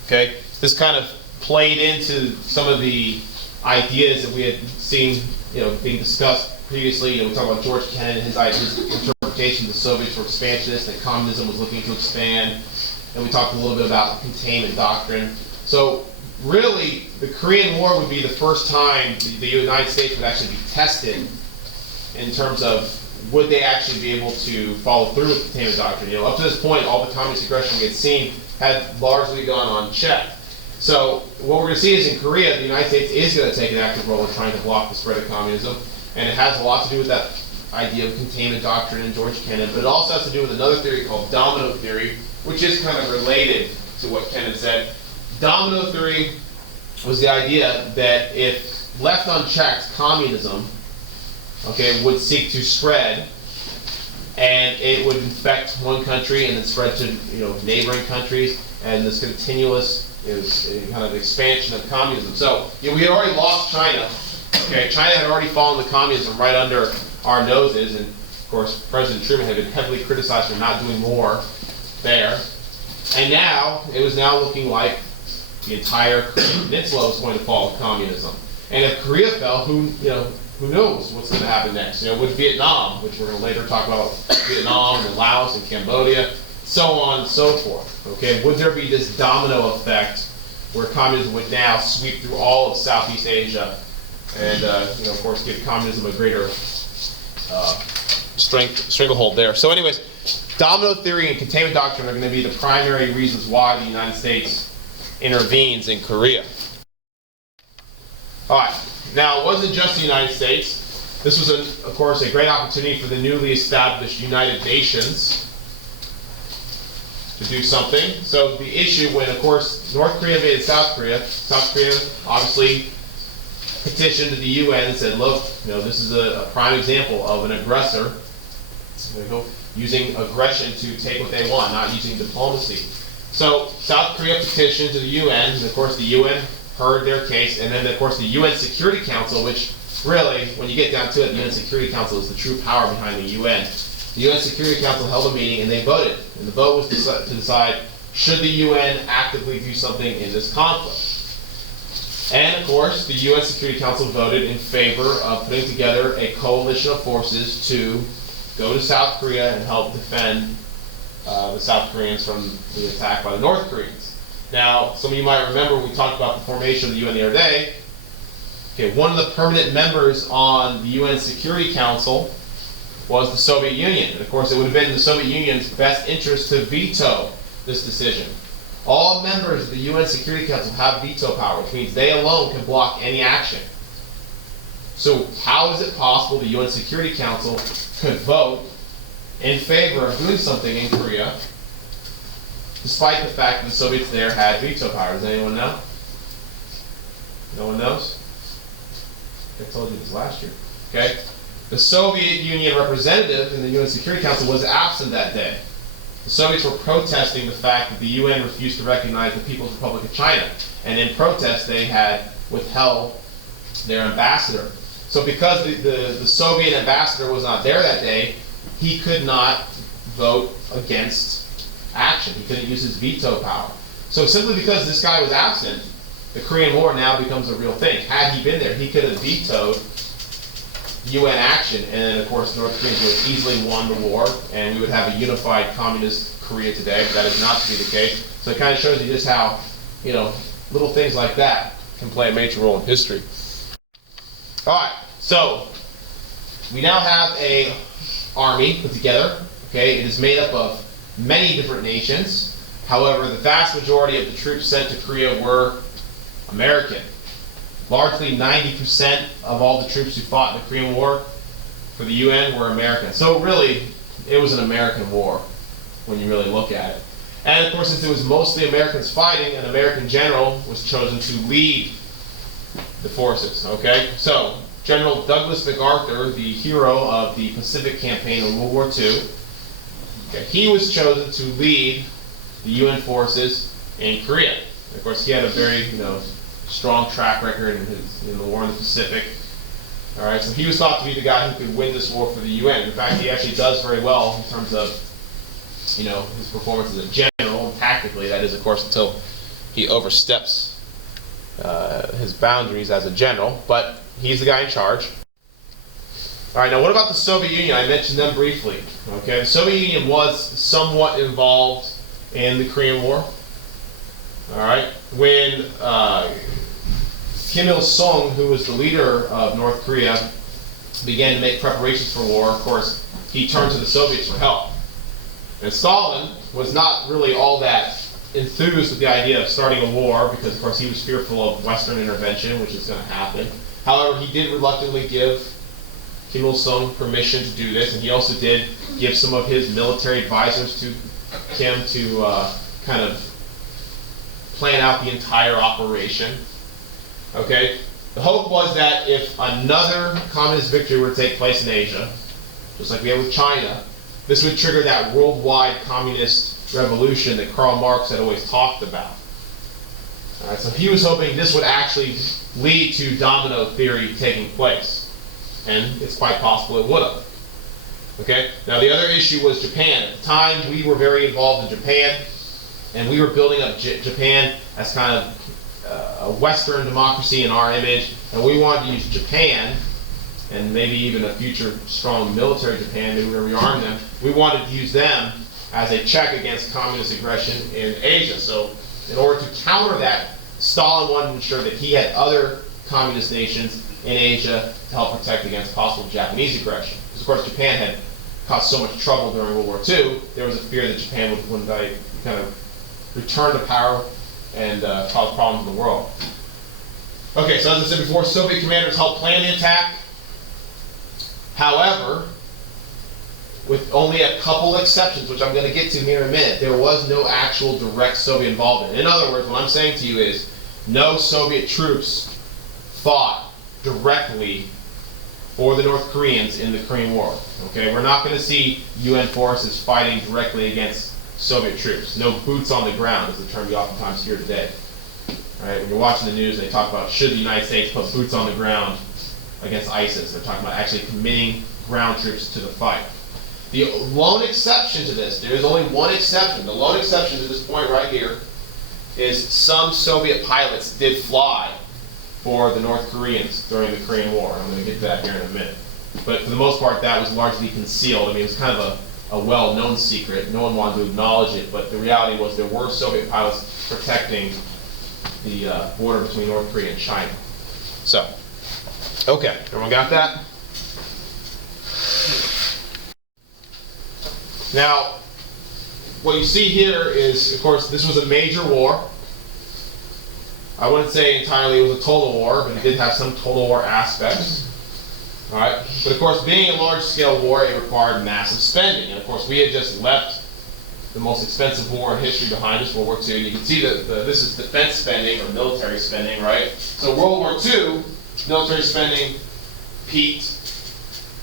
okay, this kind of played into some of the ideas that we had seen, being discussed previously. We talked about George Kennan, his interpretation the Soviets were expansionists, that communism was looking to expand, and we talked a little bit about the containment doctrine. So really, the Korean War would be the first time the United States would actually be tested in terms of would they actually be able to follow through with the containment doctrine. Up to this point, all the communist aggression we had seen had largely gone unchecked. So what we're going to see is in Korea, the United States is going to take an active role in trying to block the spread of communism, and it has a lot to do with that idea of containment doctrine and George Kennan, but it also has to do with another theory called domino theory, which is kind of related to what Kennan said. Domino theory was the idea that if left unchecked, communism, would seek to spread, and it would infect one country and then spread to neighboring countries, and this continuous kind of expansion of communism. So we had already lost China. Okay, China had already fallen to communism right under our noses, and of course President Truman had been heavily criticized for not doing more there. And now it was looking like the entire Korean peninsula was going to fall to communism. And if Korea fell, who knows what's going to happen next? With Vietnam, which we're going to later talk about, Vietnam and Laos and Cambodia, so on and so forth. Okay, would there be this domino effect where communism would now sweep through all of Southeast Asia, and of course give communism a greater stranglehold there? So, anyways, domino theory and containment doctrine are going to be the primary reasons why the United States intervenes in Korea. All right. Now, it wasn't just the United States. This was, of course, a great opportunity for the newly established United Nations to do something. So the issue when, of course, North Korea invaded South Korea obviously petitioned to the UN and said, look, this is a prime example of an aggressor using aggression to take what they want, not using diplomacy. So South Korea petitioned to the UN, and of course the UN heard their case, and then of course the UN Security Council, which really, when you get down to it, the UN Security Council is the true power behind the UN. The UN Security Council held a meeting and they voted. And the vote was to decide, should the UN actively do something in this conflict? And of course, the UN Security Council voted in favor of putting together a coalition of forces to go to South Korea and help defend the South Koreans from the attack by the North Koreans. Now, some of you might remember when we talked about the formation of the UN the other day. Okay, one of the permanent members on the UN Security Council was the Soviet Union. And of course, it would have been in the Soviet Union's best interest to veto this decision. All members of the UN Security Council have veto power, which means they alone can block any action. So how is it possible the UN Security Council could vote in favor of doing something in Korea, despite the fact that the Soviets there had veto power? Does anyone know? No one knows? I told you this last year. Okay? The Soviet Union representative in the UN Security Council was absent that day. The Soviets were protesting the fact that the UN refused to recognize the People's Republic of China. And in protest, they had withheld their ambassador. So because the Soviet ambassador was not there that day, he could not vote against action. He couldn't use his veto power. So simply because this guy was absent, the Korean War now becomes a real thing. Had he been there, he could have vetoed UN action, and then of course North Koreans would have easily won the war, and we would have a unified communist Korea today, but that is not to be the case. So it kind of shows you just how, little things like that can play a major role in history. Alright, so we now have an army put together. Okay, it is made up of many different nations. However, the vast majority of the troops sent to Korea were American. Largely 90% of all the troops who fought in the Korean War for the UN were American. So really, it was an American war when you really look at it. And of course, since it was mostly Americans fighting, an American general was chosen to lead the forces. Okay, so General Douglas MacArthur, the hero of the Pacific Campaign in World War II, he was chosen to lead the UN forces in Korea. And of course, he had a very strong track record in the war in the Pacific. All right, so he was thought to be the guy who could win this war for the UN. In fact, he actually does very well in terms of his performance as a general, and tactically, that is, of course, until he oversteps his boundaries as a general. But he's the guy in charge. All right, now what about the Soviet Union? I mentioned them briefly. Okay, the Soviet Union was somewhat involved in the Korean War. All right, when Kim Il-sung, who was the leader of North Korea, began to make preparations for war, of course, he turned to the Soviets for help. And Stalin was not really all that enthused with the idea of starting a war because, of course, he was fearful of Western intervention, which is going to happen. However, he did reluctantly give Kim Il-sung permission to do this, and he also did give some of his military advisors to Kim to kind of plan out the entire operation. Okay? The hope was that if another communist victory were to take place in Asia, just like we had with China, this would trigger that worldwide communist revolution that Karl Marx had always talked about. All right, so he was hoping this would actually lead to domino theory taking place. And it's quite possible it would have. Okay? Now the other issue was Japan. At the time, we were very involved in Japan, and we were building up Japan as kind of a Western democracy in our image, and we wanted to use Japan, and maybe even a future strong military Japan, maybe where we arm them, we wanted to use them as a check against communist aggression in Asia. So in order to counter that, Stalin wanted to ensure that he had other communist nations in Asia to help protect against possible Japanese aggression. Because of course Japan had caused so much trouble during World War II, there was a fear that Japan would one day kind of return to power and cause problems in the world. Okay, so as I said before, Soviet commanders helped plan the attack. However, with only a couple exceptions, which I'm going to get to here in a minute, there was no actual direct Soviet involvement. In other words, what I'm saying to you is no Soviet troops fought directly for the North Koreans in the Korean War. Okay, we're not going to see UN forces fighting directly against Soviet troops. No boots on the ground is the term you oftentimes hear today. Right? When you're watching the news, they talk about should the United States put boots on the ground against ISIS. They're talking about actually committing ground troops to the fight. The lone exception to this, there is only one exception. The lone exception to this point right here is some Soviet pilots did fly for the North Koreans during the Korean War. I'm going to get to that here in a minute. But for the most part, that was largely concealed. I mean, it was kind of a well-known secret. No one wanted to acknowledge it, but the reality was there were Soviet pilots protecting the border between North Korea and China. So, okay, everyone got that? Now, what you see here is, of course, this was a major war. I wouldn't say entirely it was a total war, but it did have some total war aspects. All right? But of course, being a large-scale war, it required massive spending. And of course, we had just left the most expensive war in history behind us, World War II. You can see that this is defense spending or military spending, right? So World War II, military spending peaked.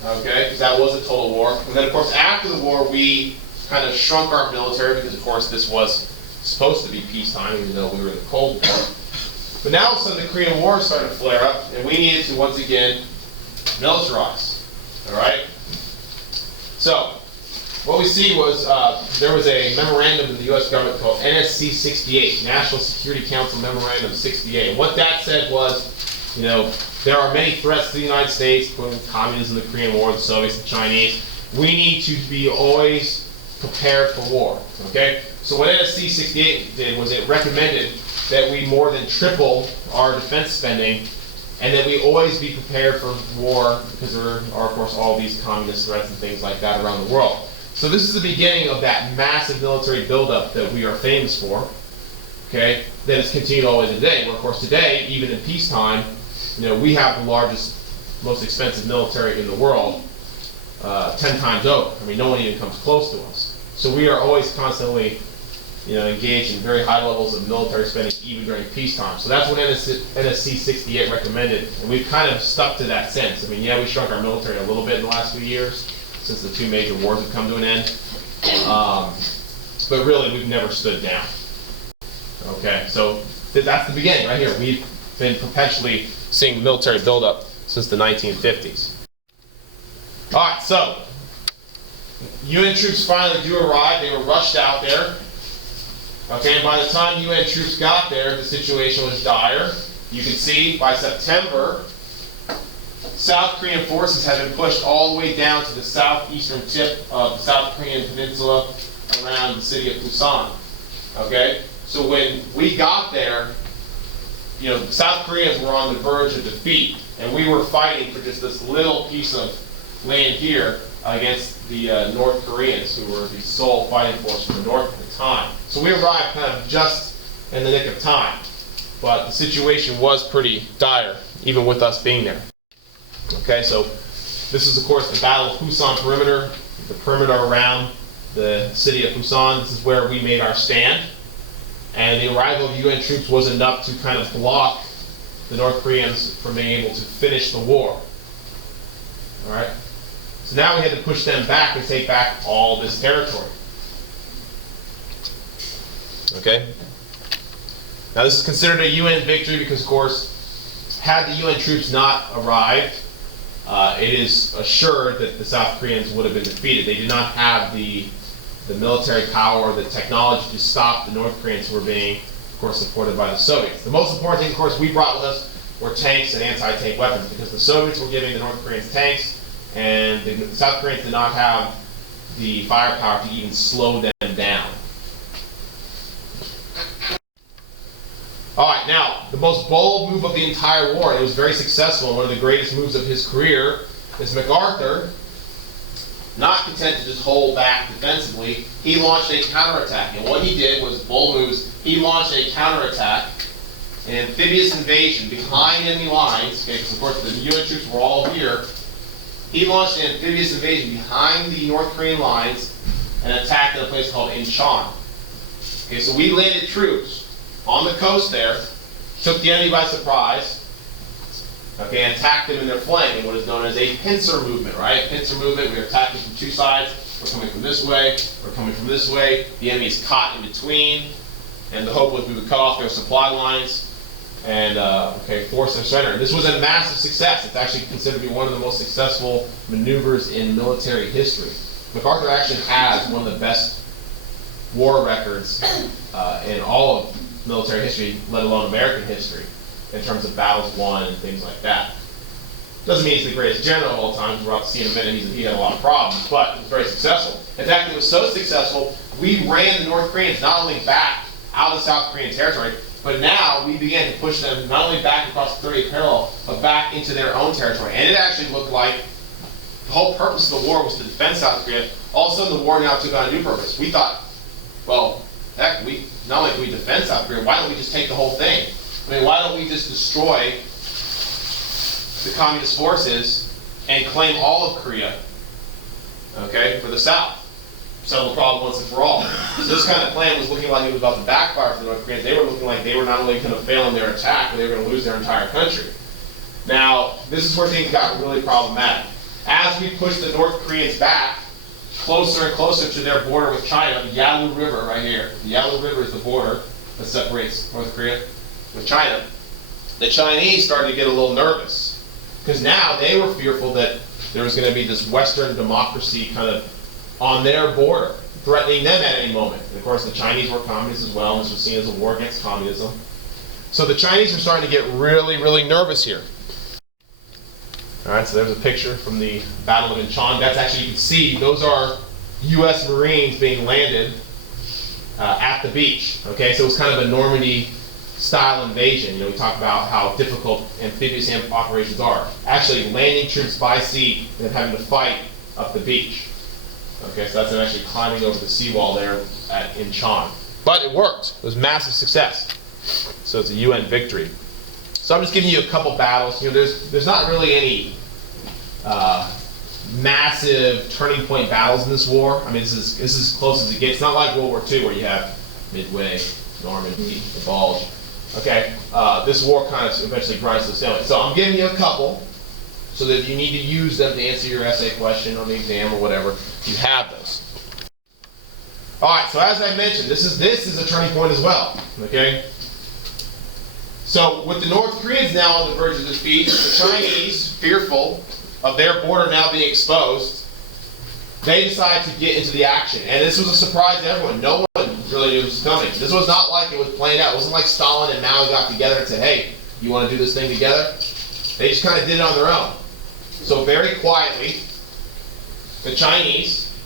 Okay, because that was a total war. And then, of course, after the war, we kind of shrunk our military because, of course, this was supposed to be peacetime, even though we were in the Cold War. But now, all of a sudden, the Korean War started to flare up, and we needed to, once again, militarize. All right? So, what we see was there was a memorandum in the U.S. government called NSC 68, National Security Council Memorandum 68. And what that said was, you know, there are many threats to the United States, including communism, the Korean War, the Soviets, the Chinese. We need to be always prepared for war. Okay? So what NSC 68 did was it recommended that we more than triple our defense spending and that we always be prepared for war because there are, of course, all these communist threats and things like that around the world. So this is the beginning of that massive military buildup that we are famous for. Okay? That has continued all the way to today. Where, of course, today, even in peacetime, you know, we have the largest, most expensive military in the world, 10 times over. I mean, no one even comes close to us. So we are always constantly, you know, engaged in very high levels of military spending, even during peacetime. So that's what NSC 68 recommended, and we've kind of stuck to that since. I mean, yeah, we shrunk our military a little bit in the last few years, since the two major wars have come to an end. But really, we've never stood down. Okay, so that's the beginning right here. We've been perpetually seeing military buildup since the 1950s. All right, so UN troops finally do arrive. They were rushed out there. Okay, and by the time UN troops got there, the situation was dire. You can see by September, South Korean forces had been pushed all the way down to the southeastern tip of the South Korean peninsula around the city of Busan. Okay, so when we got there, you know, the South Koreans were on the verge of defeat, and we were fighting for just this little piece of land here against the North Koreans, who were the sole fighting force from the North at the time. So we arrived kind of just in the nick of time, but the situation was pretty dire, even with us being there. Okay, so this is, of course, the Battle of Busan perimeter, the perimeter around the city of Busan. This is where we made our stand. And the arrival of UN troops was enough to kind of block the North Koreans from being able to finish the war. All right? So now we had to push them back and take back all this territory. Okay? Now this is considered a UN victory because, of course, had the UN troops not arrived, it is assured that the South Koreans would have been defeated. They did not have the military power or the technology to stop the North Koreans who were being, of course, supported by the Soviets. The most important thing, of course, we brought with us were tanks and anti-tank weapons because the Soviets were giving the North Koreans tanks and the South Koreans did not have the firepower to even slow them down. All right, now, the most bold move of the entire war, and it was very successful, and one of the greatest moves of his career, is MacArthur, not content to just hold back defensively, he launched a counterattack. And what he did was bold moves. He launched a counterattack, an amphibious invasion behind enemy lines, okay, because of course the UN troops were all here, He launched an amphibious invasion behind the North Korean lines and attacked at a place called Incheon. Okay, so we landed troops on the coast there, took the enemy by surprise, okay, and attacked them in their flank in what is known as a pincer movement, right? Pincer movement, we are attacking from two sides. We're coming from this way, we're coming from this way. The enemy is caught in between, and the hope was we would cut off their supply lines and force their surrender. This was a massive success. It's actually considered to be one of the most successful maneuvers in military history. MacArthur actually has one of the best war records in all of military history, let alone American history, in terms of battles won and things like that. Doesn't mean he's the greatest general of all time. We're about to see in a minute he had a lot of problems, but he was very successful. In fact, it was so successful, we ran the North Koreans not only back out of South Korean territory, but now we began to push them not only back across the 38th parallel, but back into their own territory. And it actually looked like the whole purpose of the war was to defend South Korea. All of a sudden, the war now took on a new purpose. We thought, well, heck, not only can we defend South Korea, why don't we just take the whole thing? I mean, why don't we just destroy the communist forces and claim all of Korea, okay, for the South? Settle the problem once and for all. So this kind of plan was looking like it was about to backfire for the North Koreans. They were looking like they were not only going to fail in their attack, but they were going to lose their entire country. Now, this is where things got really problematic. As we pushed the North Koreans back closer and closer to their border with China, the Yalu River right here. The Yalu River is the border that separates North Korea with China. The Chinese started to get a little nervous because now they were fearful that there was going to be this Western democracy kind of on their border, threatening them at any moment. And of course, the Chinese were communists as well, and this was seen as a war against communism. So the Chinese were starting to get really, really nervous here. All right, so there's a picture from the Battle of Incheon. That's actually, you can see, those are U.S. Marines being landed at the beach. Okay, so it was kind of a Normandy-style invasion. You know, we talk about how difficult amphibious operations are. Actually, landing troops by sea and then having to fight up the beach. Okay, so that's them actually climbing over the seawall there at Incheon. But it worked. It was massive success. So it's a UN victory. So I'm just giving you a couple battles. You know, there's not really any massive turning point battles in this war. I mean, this is as close as it gets. It's not like World War II where you have Midway, Normandy, the Bulge. Okay, this war kind of eventually grinds to a stalemate. So I'm giving you a couple, so that if you need to use them to answer your essay question on the exam or whatever, you have those. All right. So as I mentioned, this is a turning point as well. Okay. So with the North Koreans now on the verge of defeat, the Chinese, fearful of their border now being exposed, they decide to get into the action. And this was a surprise to everyone. No one really knew this was coming. This was not like it was planned out. It wasn't like Stalin and Mao got together and said, hey, you want to do this thing together? They just kind of did it on their own. So very quietly, the Chinese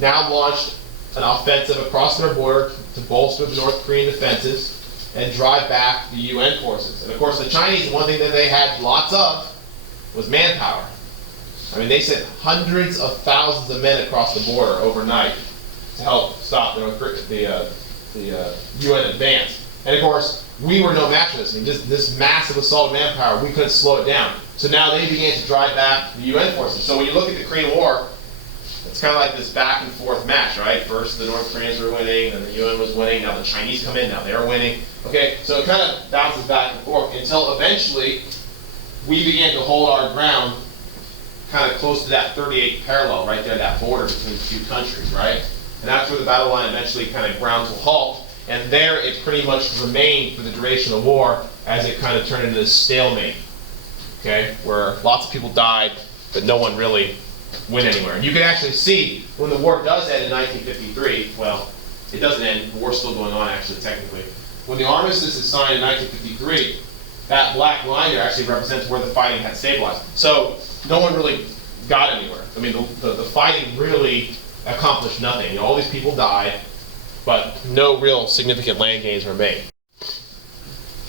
now launched an offensive across their border to bolster the North Korean defenses and drive back the UN forces. And of course, the Chinese, one thing that they had lots of was manpower. I mean, they sent hundreds of thousands of men across the border overnight to help stop the UN advance. And of course, we were no match for this. I mean, this massive assault of manpower, we couldn't slow it down. So now they began to drive back the UN forces. So when you look at the Korean War, it's kind of like this back and forth match, right? First the North Koreans were winning, then the UN was winning, now the Chinese come in, now they're winning. Okay, so it kind of bounces back and forth until eventually we began to hold our ground kind of close to that 38th parallel right there, that border between the two countries, right? And that's where the battle line eventually kind of ground to a halt. And there it pretty much remained for the duration of the war as it kind of turned into this stalemate, okay, where lots of people died, but no one really went anywhere. And you can actually see when the war does end in 1953, well, it doesn't end, the war's still going on actually technically. When the armistice is signed in 1953, that black line there actually represents where the fighting had stabilized. So no one really got anywhere. I mean, the fighting really accomplished nothing. You know, all these people died, but no real significant land gains were made.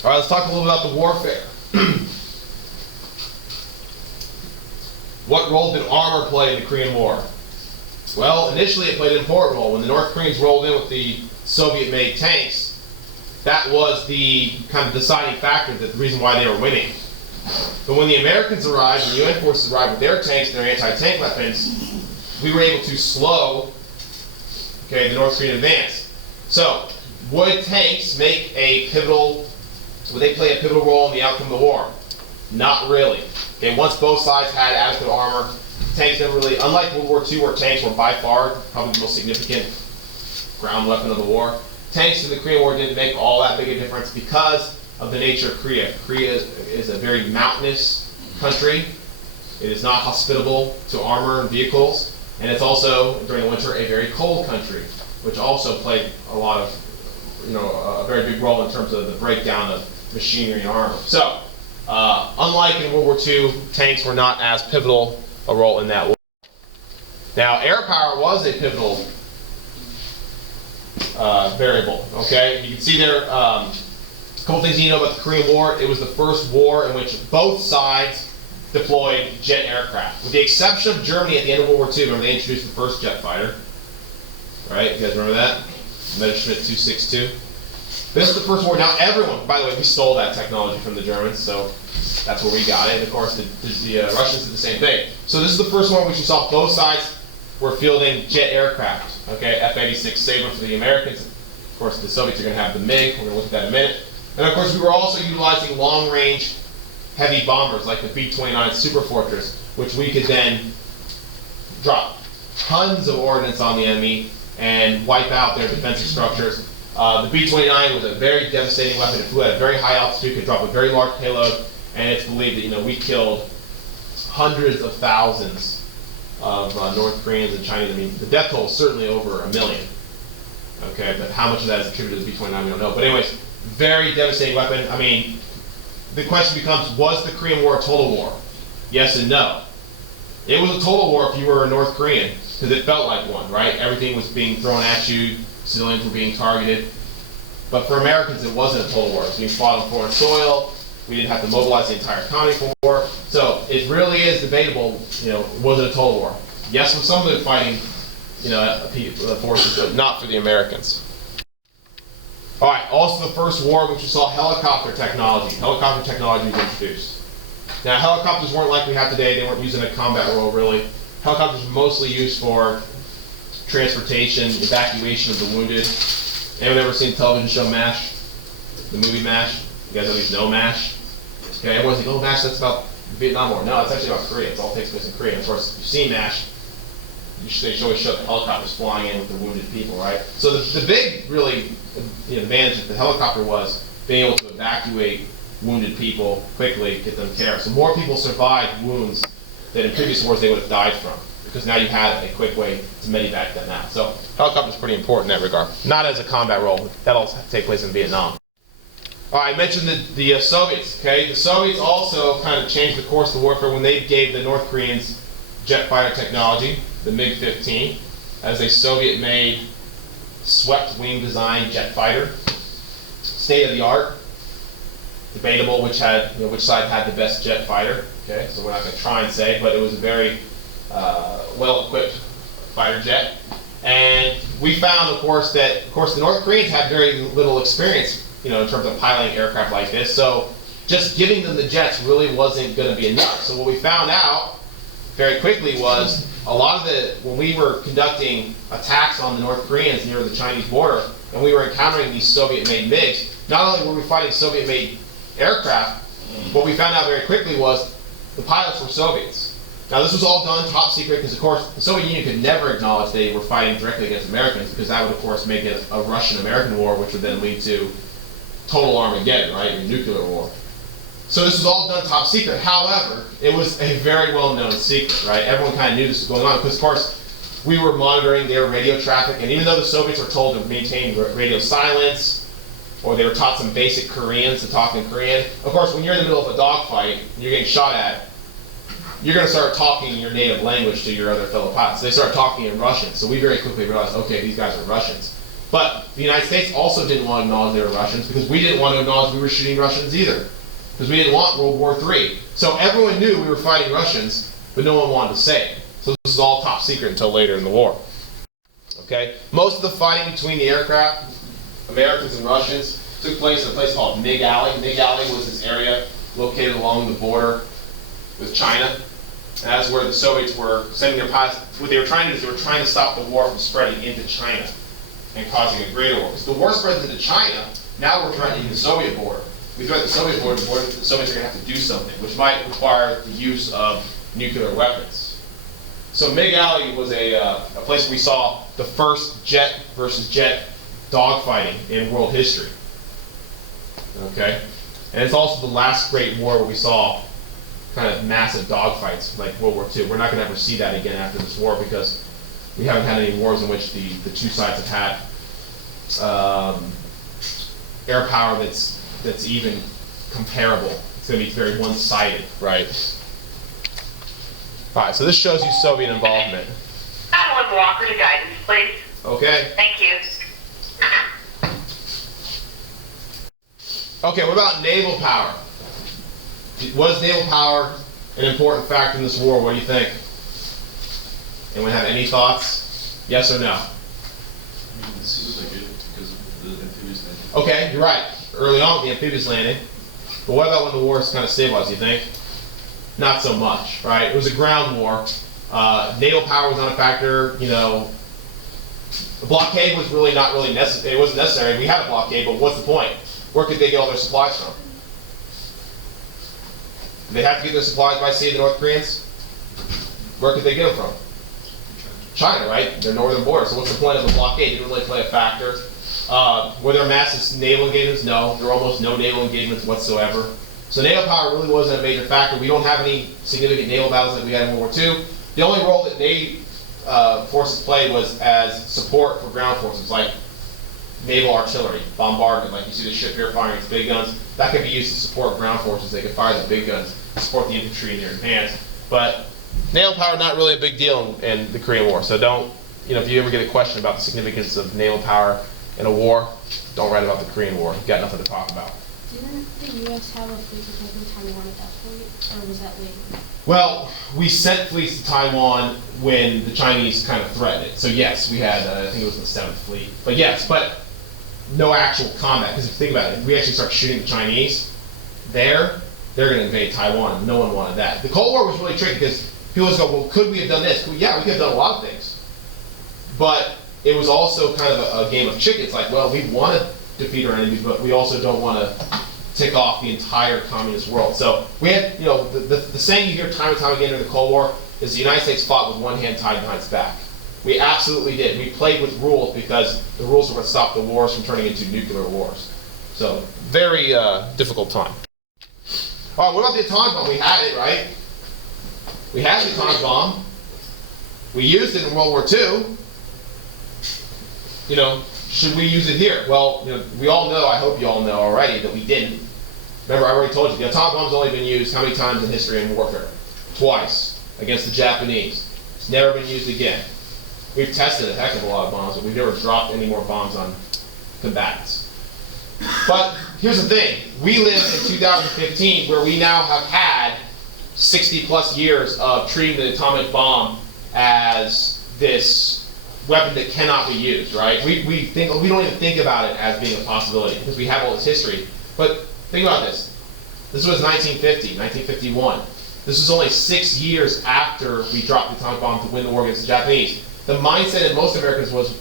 All right, let's talk a little about the warfare. What role did armor play in the Korean War? Well, initially it played an important role. When the North Koreans rolled in with the Soviet-made tanks, that was the kind of deciding factor, that the reason why they were winning. But when the Americans arrived, and UN forces arrived with their tanks and their anti-tank weapons, we were able to slow, okay, the North Korean advance. So, would tanks make a pivotal, would they play a pivotal role in the outcome of the war? Not really. Okay, once both sides had adequate armor, tanks never really, unlike World War II where tanks were by far probably the most significant ground weapon of the war, tanks in the Korean War didn't make all that big a difference because of the nature of Korea. Korea is a very mountainous country. It is not hospitable to armor and vehicles, and it's also, during the winter, a very cold country, which also played a lot of, a very big role in terms of the breakdown of machinery and armor. So, unlike in World War II, tanks were not as pivotal a role in that war. Now, air power was a pivotal variable. Okay, you can see there a couple things you know about the Korean War. It was the first war in which both sides deployed jet aircraft, with the exception of Germany at the end of World War II. Remember, they introduced the first jet fighter. Right? You guys remember that? Messerschmitt 262. This is the first war. Now, everyone, by the way, we stole that technology from the Germans, so that's where we got it. And of course, the Russians did the same thing. So this is the first one in which you saw both sides were fielding jet aircraft. Okay, F-86 Sabre for the Americans. Of course, the Soviets are going to have the MiG. We're going to look at that in a minute. And of course, we were also utilizing long-range heavy bombers like the B-29 Super Fortress, which we could then drop tons of ordnance on the enemy and wipe out their defensive structures. The B-29 was a very devastating weapon. It flew at a very high altitude, could drop a very large payload, and it's believed that we killed hundreds of thousands of North Koreans and Chinese. I mean, the death toll is certainly over 1 million. Okay, but how much of that is attributed to the B-29, we don't know. But anyways, very devastating weapon. I mean, the question becomes, was the Korean War a total war? Yes and no. It was a total war if you were a North Korean, because it felt like one, right? Everything was being thrown at you, civilians were being targeted. But for Americans, it wasn't a total war. It was being fought on foreign soil. We didn't have to mobilize the entire economy for war. So it really is debatable, was it a total war? Yes, for some of the fighting, forces, but not for the Americans. All right, also the first war in which we saw helicopter technology. Helicopter technology was introduced. Now, helicopters weren't like we have today. They weren't used in a combat role, really. Helicopters were mostly used for transportation, evacuation of the wounded. Anyone ever seen the television show MASH? The movie MASH? You guys at least know MASH? Okay, everyone's like, oh, MASH, that's about the Vietnam War. No, it's actually about Korea. It all takes place in Korea. And of course, you've seen MASH. They always show the helicopters flying in with the wounded people, right? So the big, really, advantage of the helicopter was being able to evacuate wounded people quickly, get them care. So more people survived wounds that in previous wars they would have died from, because now you had a quick way to medevac them out. So helicopters pretty important in that regard. Not as a combat role. That'll take place in Vietnam. All right, I mentioned the Soviets. Okay, the Soviets also kind of changed the course of the warfare when they gave the North Koreans jet fighter technology, the MiG-15, as a Soviet-made swept-wing design jet fighter, state of the art. Debatable which side had the best jet fighter. Okay, so we're not going to try and say, but it was a very well-equipped fighter jet. And we found, of course, that the North Koreans had very little experience, in terms of piloting aircraft like this. So just giving them the jets really wasn't going to be enough. So what we found out very quickly was when we were conducting attacks on the North Koreans near the Chinese border, and we were encountering these Soviet-made MiGs, not only were we fighting Soviet-made aircraft, what we found out very quickly was the pilots were Soviets. Now this was all done top secret because of course the Soviet Union could never acknowledge they were fighting directly against Americans, because that would of course make it a Russian-American war, which would then lead to total Armageddon, right, a nuclear war. So this was all done top secret. However, it was a very well-known secret, right? Everyone kind of knew this was going on because of course we were monitoring their radio traffic, and even though the Soviets were told to maintain radio silence, or they were taught some basic Korean to talk in Korean. Of course, when you're in the middle of a dogfight and you're getting shot at, you're going to start talking in your native language to your other fellow pilots. So they start talking in Russian. So we very quickly realized, okay, these guys are Russians. But the United States also didn't want to acknowledge they were Russians, because we didn't want to acknowledge we were shooting Russians either, because we didn't want World War III. So everyone knew we were fighting Russians, but no one wanted to say it. So this is all top secret until later in the war. Okay? Most of the fighting between the aircraft, Americans and Russians, took place in a place called MiG Alley. MiG Alley was this area located along the border with China. And that's where the Soviets were sending their pilots. What they were trying to do is they were trying to stop the war from spreading into China and causing a greater war. Because the war spreads into China, now we're threatening the Soviet border. We threaten the Soviet border, the Soviets are going to have to do something, which might require the use of nuclear weapons. So Mig Alley was a place where we saw the first jet versus jet dogfighting in world history. Okay? And it's also the last great war where we saw kind of massive dogfights like World War II. We're not going to ever see that again after this war because we haven't had any wars in which the two sides have had air power that's even comparable. It's going to be very one-sided, right? All right, so this shows you Soviet involvement. Madeline Walker to guidance, please. Okay. Thank you. Okay, what about naval power? Was naval power an important factor in this war? What do you think? Anyone have any thoughts? Yes or no? It seems like it because of the amphibious landing. Okay, you're right. Early on, the amphibious landing. But what about when the war kind of stabilized, you think? Not so much, right? It was a ground war. Naval power was not a factor, you know. The blockade was really not really necessary. It wasn't necessary. We had a blockade, but what's the point? Where could they get all their supplies from? Did they have to get their supplies by sea, the North Koreans? Where could they get them from? China, right? Their northern border. So what's the point of a blockade? It didn't really play a factor. Were there massive naval engagements? No. There were almost no naval engagements whatsoever. So naval power really wasn't a major factor. We don't have any significant naval battles like we had in World War II. The only role that Navy forces played was as support for ground forces, like naval artillery, bombardment, like you see the ship here firing its big guns. That could be used to support ground forces. They could fire the big guns to support the infantry in their advance. But naval power not really a big deal in the Korean War. So don't, if you ever get a question about the significance of naval power in a war, don't write about the Korean War. You've got nothing to talk about. Didn't the U.S. have a fleet protecting Taiwan at that point, or was that later? Well, we sent fleets to Taiwan when the Chinese kind of threatened it. So yes, we had, I think it was the 7th Fleet. But yes, but no actual combat. Because if you think about it, if we actually start shooting the Chinese, they're going to invade Taiwan. No one wanted that. The Cold War was really tricky because people always go, well, could we have done this? Well, yeah, we could have done a lot of things. But it was also kind of a game of chicken. It's like, well, we want to defeat our enemies, but we also don't want to tick off the entire communist world. So we had, the saying you hear time and time again during the Cold War is the United States fought with one hand tied behind its back. We absolutely did. We played with rules because the rules were what stopped the wars from turning into nuclear wars. So very difficult time. All right, what about the atomic bomb? We had it, right? We had the atomic bomb. We used it in World War II. Should we use it here? Well, we all know, I hope you all know already, that we didn't. Remember, I already told you, the atomic bomb's only been used how many times in history in warfare? Twice, against the Japanese. It's never been used again. We've tested a heck of a lot of bombs, but we've never dropped any more bombs on combatants. But here's the thing. We live in 2015 where we now have had 60 plus years of treating the atomic bomb as this weapon that cannot be used, right? We don't even think about it as being a possibility because we have all this history. But think about this. This was 1950, 1951. This was only 6 years after we dropped the atomic bomb to win the war against the Japanese. The mindset in most Americans was,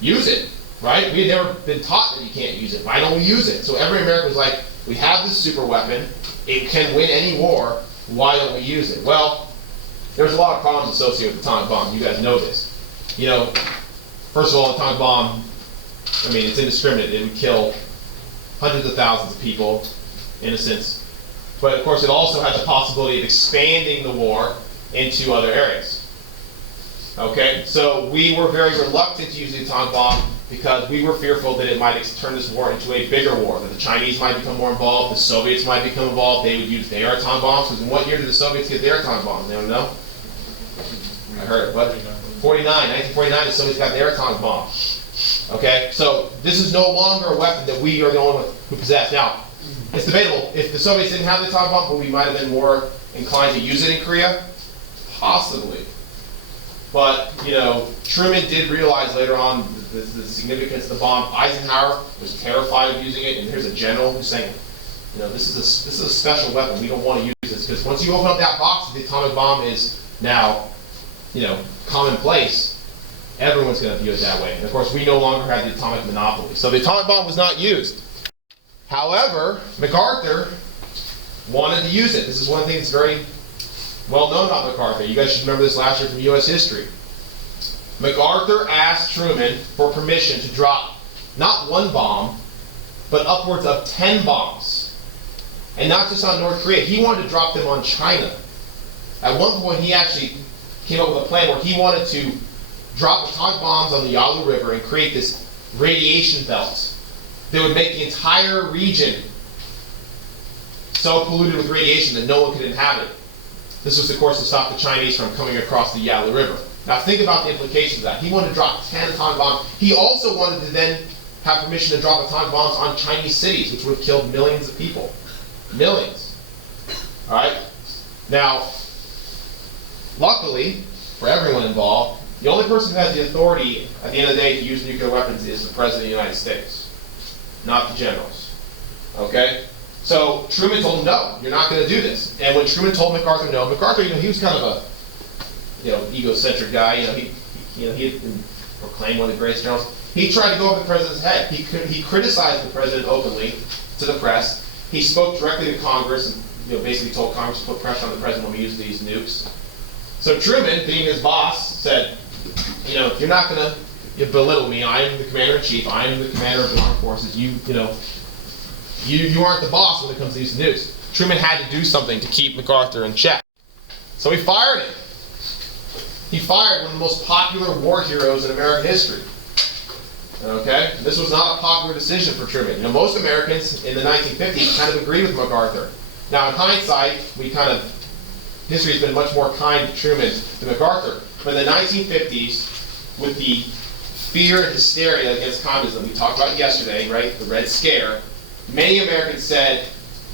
use it, right? We had never been taught that you can't use it. Why don't we use it? So every American was like, we have this super weapon. It can win any war. Why don't we use it? Well, there's a lot of problems associated with the atomic bomb. You guys know this. First of all, the atomic bomb, it's indiscriminate. It would kill hundreds of thousands of people, innocents. But of course, it also has the possibility of expanding the war into other areas. Okay, so we were very reluctant to use the atomic bomb because we were fearful that it might turn this war into a bigger war, that the Chinese might become more involved, the Soviets might become involved, they would use their atomic bombs. Because in what year did the Soviets get their atomic bomb? Anyone know? I heard it, but 1949, the Soviets got their atomic bomb. Okay, so this is no longer a weapon that we are the only ones who possess. Now, it's debatable. If the Soviets didn't have the atomic bomb, would we might have been more inclined to use it in Korea? Possibly. But, Truman did realize later on the significance of the bomb. Eisenhower was terrified of using it, and here's a general who's saying, This is a special weapon. We don't want to use this because once you open up that box, the atomic bomb is now, commonplace. Everyone's going to view it that way. And of course, we no longer have the atomic monopoly. So the atomic bomb was not used. However, MacArthur wanted to use it. This is one thing that's very well known about MacArthur. You guys should remember this last year from U.S. history. MacArthur asked Truman for permission to drop not one bomb, but upwards of 10 bombs. And not just on North Korea. He wanted to drop them on China. At one point, he actually came up with a plan where he wanted to drop atomic bombs on the Yalu River and create this radiation belt that would make the entire region so polluted with radiation that no one could inhabit. This was, of course, to stop the Chinese from coming across the Yalu River. Now think about the implications of that. He wanted to drop 10 atomic bombs. He also wanted to then have permission to drop atomic bombs on Chinese cities, which would have killed millions of people. Millions. All right? Now, luckily, for everyone involved, the only person who has the authority at the end of the day to use nuclear weapons is the President of the United States, not the generals. Okay? So Truman told him, no, you're not going to do this. And when Truman told MacArthur no, MacArthur, he was kind of a, egocentric guy. He had been proclaimed one of the greatest generals. He tried to go over the president's head. He criticized the president openly to the press. He spoke directly to Congress and basically told Congress to put pressure on the president when we use these nukes. So Truman, being his boss, said, you're not going to belittle me. I'm the commander-in-chief. I'm the commander of the armed forces. You aren't the boss when it comes to these nukes. Truman had to do something to keep MacArthur in check. So he fired him. He fired one of the most popular war heroes in American history. Okay? This was not a popular decision for Truman. Most Americans in the 1950s kind of agreed with MacArthur. Now, in hindsight, history has been much more kind to Truman than MacArthur. But in the 1950s, with the fear and hysteria against communism, we talked about it yesterday, right? The Red Scare. Many Americans said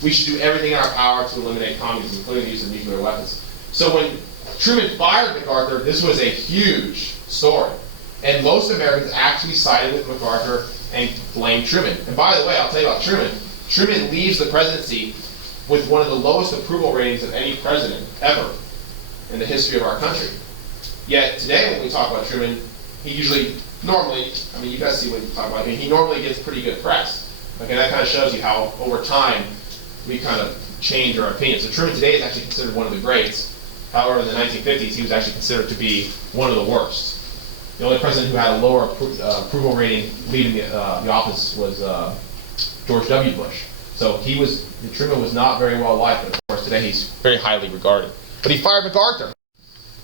we should do everything in our power to eliminate communism, including the use of nuclear weapons. So when Truman fired MacArthur, this was a huge story. And most Americans actually sided with MacArthur and blamed Truman. And by the way, I'll tell you about Truman. Truman leaves the presidency with one of the lowest approval ratings of any president ever in the history of our country. Yet today when we talk about Truman, he normally, you guys see what we talk about, he normally gets pretty good press. Okay, that kind of shows you how over time we kind of change our opinions. So Truman today is actually considered one of the greats. However, in the 1950s, he was actually considered to be one of the worst. The only president who had a lower approval rating leaving the office was George W. Bush. So Truman was not very well liked, but of course today he's very highly regarded. But he fired MacArthur.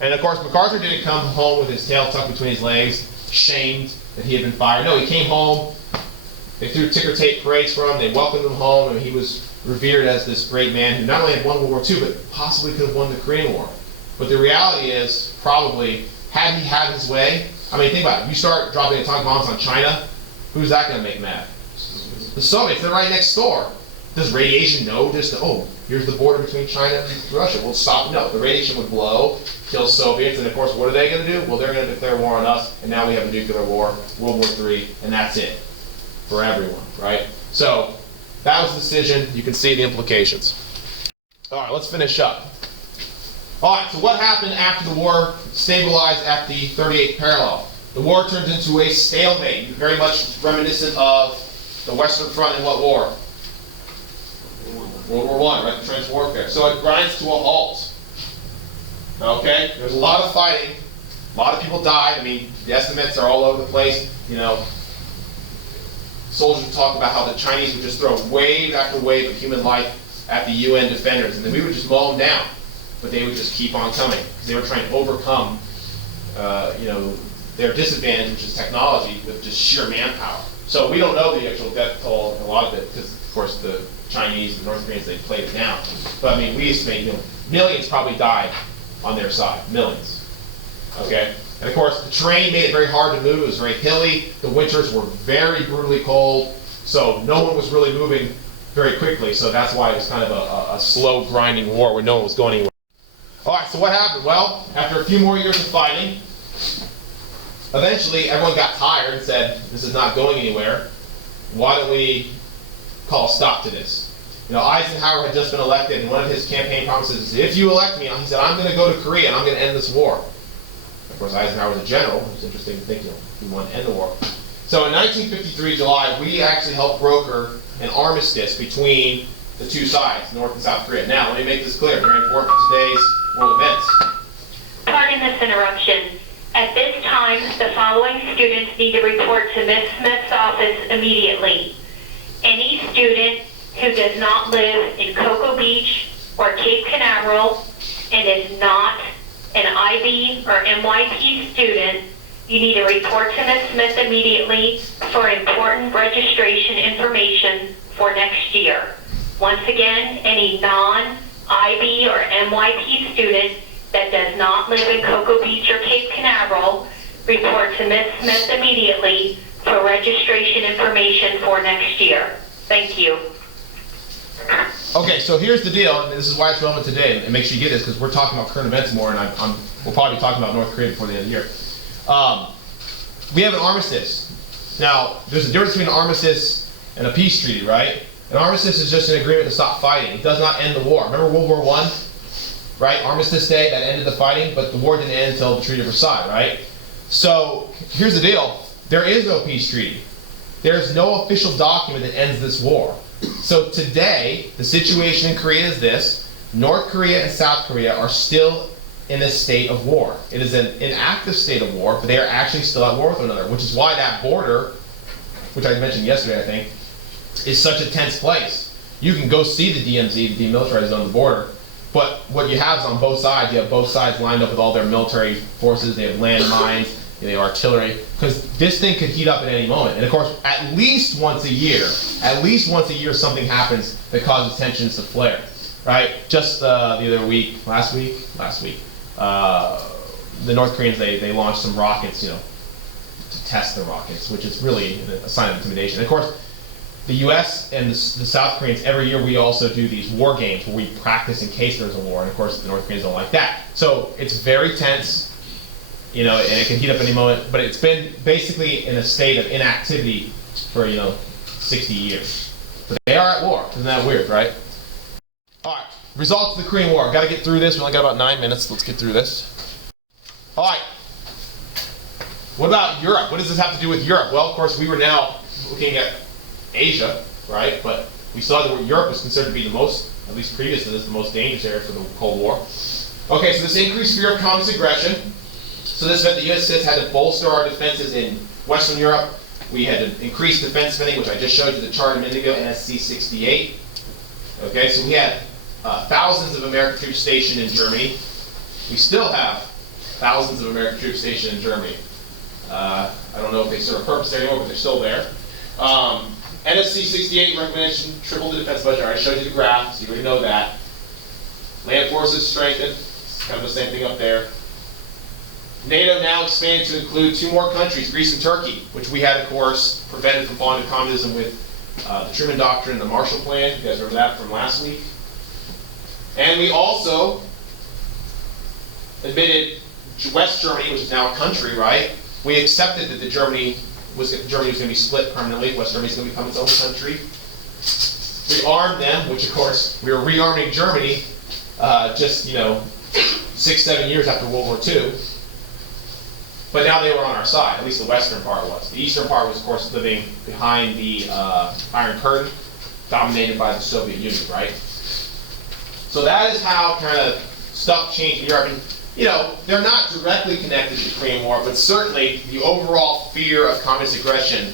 And of course MacArthur didn't come home with his tail tucked between his legs, shamed that he had been fired. No, he came home, they threw ticker tape parades for him, they welcomed him home, and he was revered as this great man who not only had won World War II, but possibly could have won the Korean War. But the reality is, probably, had he had his way, think about it, you start dropping atomic bombs on China, who's that going to make mad? The Soviets, they're right next door. Does radiation know here's the border between China and Russia? We'll stop. No, the radiation would blow, kill Soviets, and of course, what are they going to do? Well, they're going to declare war on us, and now we have a nuclear war, World War III, and that's it for everyone, right? So, that was the decision. You can see the implications. All right, let's finish up. All right, so what happened after the war stabilized at the 38th parallel? The war turned into a stalemate, very much reminiscent of the Western Front in what war? World War I, right? The trench warfare. So it grinds to a halt. Okay? There's a lot of fighting. A lot of people died. The estimates are all over the place. Soldiers talk about how the Chinese would just throw wave after wave of human life at the UN defenders, and then we would just mow them down. But they would just keep on coming because they were trying to overcome, their disadvantage, which is technology, with just sheer manpower. So we don't know the actual death toll in a lot of it because, of course, the Chinese and North Koreans, they played it down. But we estimate millions probably died on their side, millions. Okay, and of course the terrain made it very hard to move. It was very hilly. The winters were very brutally cold, so no one was really moving very quickly. So that's why it was kind of a slow grinding war where no one was going anywhere. All right, so what happened? Well, after a few more years of fighting, eventually everyone got tired and said, this is not going anywhere. Why don't we call a stop to this? Eisenhower had just been elected, and one of his campaign promises is, if you elect me, he said, I'm going to go to Korea and I'm going to end this war. Of course, Eisenhower was a general. It was interesting to think, he wanted to end the war. So in 1953, July, we actually helped broker an armistice between the two sides, North and South Korea. Now, let me make this clear, very important for today's world events. Pardon this interruption. At this time, the following students need to report to Ms. Smith's office immediately. Any student who does not live in Cocoa Beach or Cape Canaveral and is not an IB or MYP student, you need to report to Ms. Smith immediately for important registration information for next year. Once again, any non-IB or MYP student that does not live in Cocoa Beach or Cape Canaveral, report to Ms. Smith immediately for registration information for next year. Thank you. Okay, so here's the deal, and this is why it's relevant today, and make sure you get this, because we're talking about current events more, and we'll probably be talking about North Korea before the end of the year. We have an armistice. Now, there's a difference between an armistice and a peace treaty, right? An armistice is just an agreement to stop fighting. It does not end the war. Remember World War I? Right? Armistice Day, that ended the fighting, but the war didn't end until the Treaty of Versailles, right? So, here's the deal. There is no peace treaty. There's no official document that ends this war. So today, the situation in Korea is this. North Korea and South Korea are still in a state of war. It is an inactive state of war, but they are actually still at war with one another, which is why that border, which I mentioned yesterday, I think, is such a tense place. You can go see the DMZ, the demilitarized zone, the border, but what you have is on both sides, you have both sides lined up with all their military forces, they have landmines, they have artillery, because this thing could heat up at any moment. And of course, at least once a year something happens that causes tensions to flare, right? Just the other week, last week, the North Koreans, they launched some rockets, to test the rockets, which is really a sign of intimidation. And of course, the U.S. and the South Koreans, every year we also do these war games where we practice in case there's a war, and of course the North Koreans don't like that. So it's very tense, and it can heat up any moment, but it's been basically in a state of inactivity for, 60 years. But they are at war. Isn't that weird, right? All right, results of the Korean War. Got to get through this. We only got about 9 minutes. Let's get through this. All right. What about Europe? What does this have to do with Europe? Well, of course, we were now looking at Asia, right? But we saw that Europe was considered to be the most, at least previous to this, the most dangerous area for the Cold War. Okay, so this increased fear of communist aggression. So this meant the United States had to bolster our defenses in Western Europe. We had to increase defense spending, which I just showed you the chart a minute ago, NSC 68. Okay, so we had thousands of American troops stationed in Germany. We still have thousands of American troops stationed in Germany. I don't know if they serve a purpose there anymore, but they're still there. NSC 68 recommendation, triple the defense budget. I already showed you the graph, so you already know that. Land forces strengthened, it's kind of the same thing up there. NATO now expanded to include 2 more countries, Greece and Turkey, which we had, of course, prevented from falling into communism with the Truman Doctrine and the Marshall Plan. You guys remember that from last week? And we also admitted West Germany, which is now a country, right? We accepted that Germany was going to be split permanently. West Germany is going to become its own country. We armed them, which of course we were rearming Germany just 6-7 years after World War II. But now they were on our side. At least the western part was. The eastern part was, of course, living behind the Iron Curtain, dominated by the Soviet Union, right? So that is how kind of stuff changed in Europe. And, they're not directly connected to the Korean War, but certainly the overall fear of communist aggression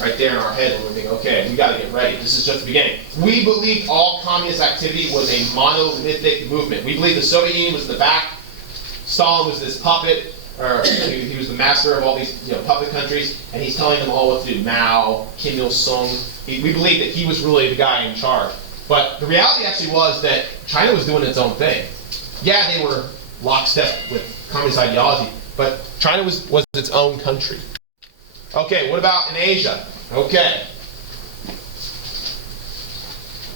right there in our head when we think, okay, we got to get ready. This is just the beginning. We believed all communist activity was a monolithic movement. We believed the Soviet Union was in the back. Stalin was this puppet, or he was the master of all these puppet countries, and he's telling them all what to do. Mao, Kim Il-sung. We believed that he was really the guy in charge. But the reality actually was that China was doing its own thing. Yeah, they were lockstep with communist ideology, but China was its own country. Okay, what about in Asia? Okay.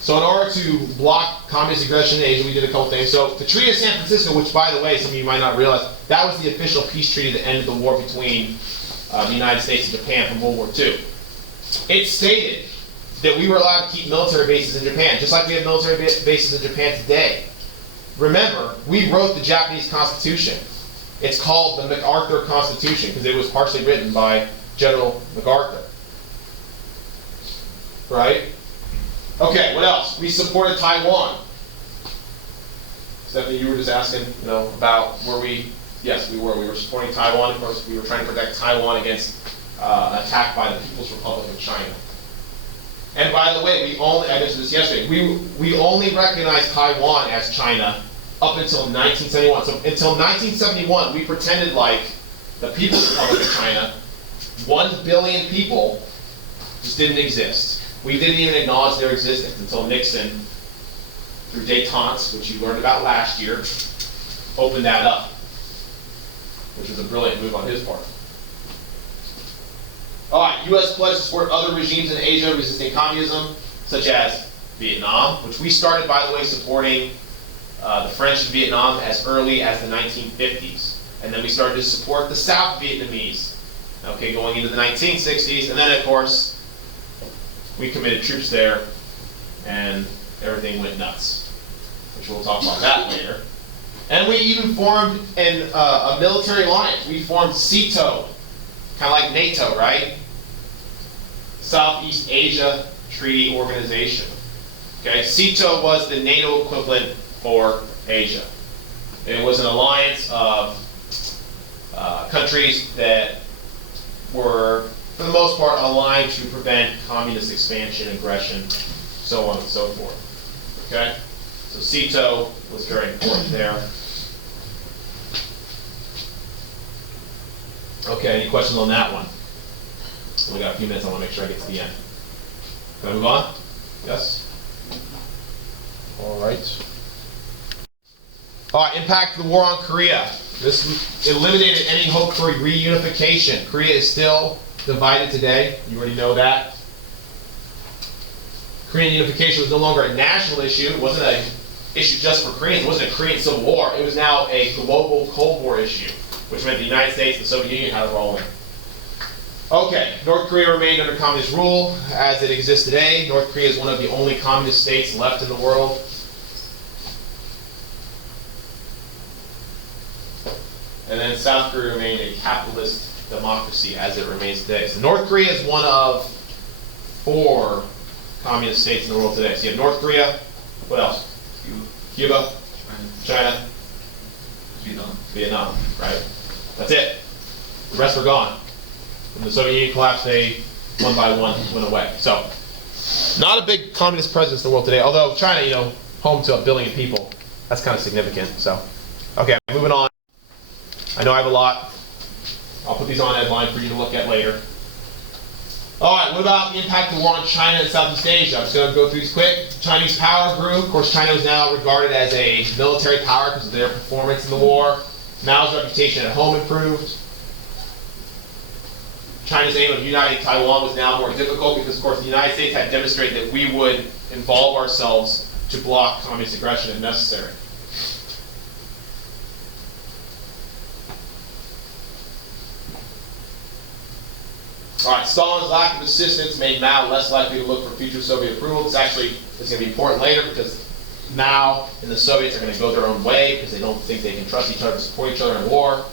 So in order to block communist aggression in Asia, we did a couple things. So the Treaty of San Francisco, which by the way, some of you might not realize, that was the official peace treaty that ended the war between the United States and Japan from World War II. It stated that we were allowed to keep military bases in Japan, just like we have military bases in Japan today. Remember, we wrote the Japanese Constitution. It's called the MacArthur Constitution because it was partially written by General MacArthur. Right? Okay, what else? We supported Taiwan. Stephanie, you were just asking, about were we? Yes, we were. We were supporting Taiwan. Of course, we were trying to protect Taiwan against attack by the People's Republic of China. And by the way, I mentioned this yesterday, we only recognized Taiwan as China up until 1971. So until 1971, we pretended like the People's Republic of China, 1 billion people, just didn't exist. We didn't even acknowledge their existence until Nixon, through détente, which you learned about last year, opened that up, which was a brilliant move on his part. All right, U.S. pledged to support other regimes in Asia resisting communism, such as Vietnam, which we started, by the way, supporting the French in Vietnam as early as the 1950s. And then we started to support the South Vietnamese, going into the 1960s. And then, of course, we committed troops there, and everything went nuts, which we'll talk about that later. And we even formed a military alliance. We formed SEATO, kind of like NATO, right? Southeast Asia Treaty Organization. Okay, SEATO was the NATO equivalent for Asia. It was an alliance of countries that were, for the most part, aligned to prevent communist expansion, aggression, so on and so forth. Okay? So SEATO was very important there. Okay, any questions on that one? We got a few minutes, I want to make sure I get to the end. Can I move on? Yes? All right. All right, impact of the war on Korea. This eliminated any hope for reunification. Korea is still divided today. You already know that. Korean unification was no longer a national issue. It wasn't an issue just for Koreans. It wasn't a Korean Civil War. It was now a global Cold War issue, which meant the United States and the Soviet Union had a role in it. Okay, North Korea remained under communist rule as it exists today. North Korea is one of the only communist states left in the world. And then South Korea remained a capitalist democracy as it remains today. So North Korea is one of 4 communist states in the world today. So you have North Korea, what else? Cuba, China, Vietnam, right? That's it. The rest were gone. When the Soviet Union collapsed, they, one by one, went away. So, not a big communist presence in the world today, although China, home to 1 billion people, that's kind of significant. So, okay, moving on. I know I have a lot. I'll put these on headline for you to look at later. All right, what about the impact of the war on China and Southeast Asia? I'm just going to go through these quick. Chinese power grew. Of course, China is now regarded as a military power because of their performance in the war. Mao's reputation at home improved. China's aim of uniting Taiwan was now more difficult because, of course, the United States had demonstrated that we would involve ourselves to block communist aggression if necessary. All right, Stalin's lack of assistance made Mao less likely to look for future Soviet approval. This actually is going to be important later because Mao and the Soviets are going to go their own way because they don't think they can trust each other to support each other in war.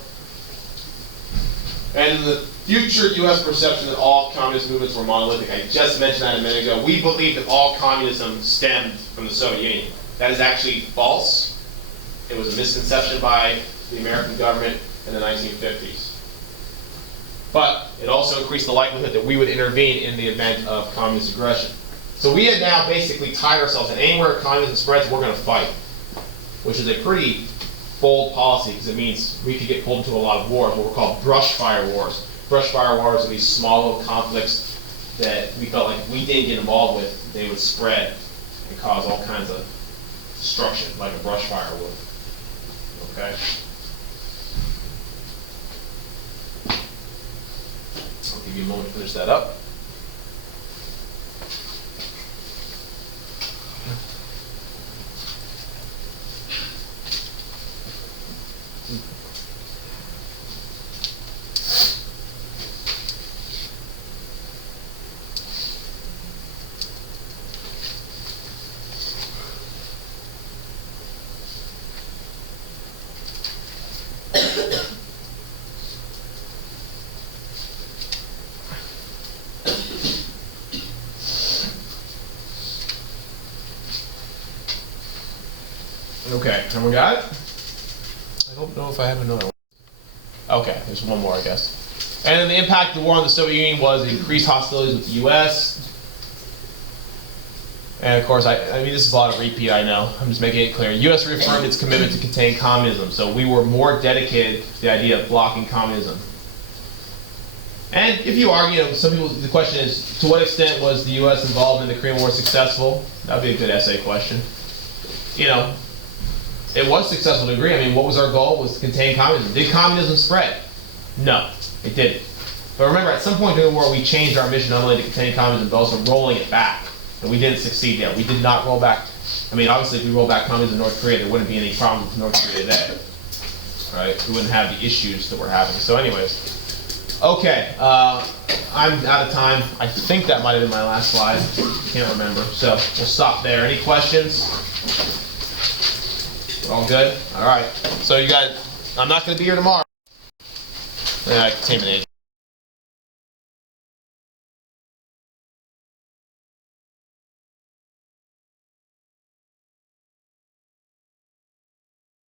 And in the future U.S. perception that all communist movements were monolithic, I just mentioned that a minute ago. We believe that all communism stemmed from the Soviet Union. That is actually false. It was a misconception by the American government in the 1950s. But it also increased the likelihood that we would intervene in the event of communist aggression. So we had now basically tied ourselves, and anywhere communism spreads, we're going to fight, which is a pretty bold policy because it means we could get pulled into a lot of wars, what were called brush fire wars. Brush fire wars are these small little conflicts that we felt like if we didn't get involved with, they would spread and cause all kinds of destruction like a brush fire would. Okay? I'll give you a moment to finish that up. Okay, everyone got it? I don't know if I have another one. Okay, there's one more, I guess. And then the impact of the war on the Soviet Union was increased hostilities with the U.S. And of course, I mean, this is a lot of repeat, I know. I'm just making it clear. U.S. reaffirmed its commitment to contain communism, so we were more dedicated to the idea of blocking communism. And if you argue, some people, the question is, to what extent was the U.S. involved in the Korean War successful? That would be a good essay question. You know, it was successful to a degree. I mean, what was our goal? Was to contain communism. Did communism spread? No, it didn't. But remember, at some point during the war, we changed our mission not only to contain communism, but also rolling it back. And we didn't succeed yet. We did not roll back. I mean, obviously, if we roll back communism in North Korea, there wouldn't be any problems with North Korea today. Right? We wouldn't have the issues that we're having. So anyways. Okay. I'm out of time. I think that might have been my last slide. Can't remember. So we'll stop there. Any questions? All good? All right. So you guys, I'm not going to be here tomorrow. Containment agent.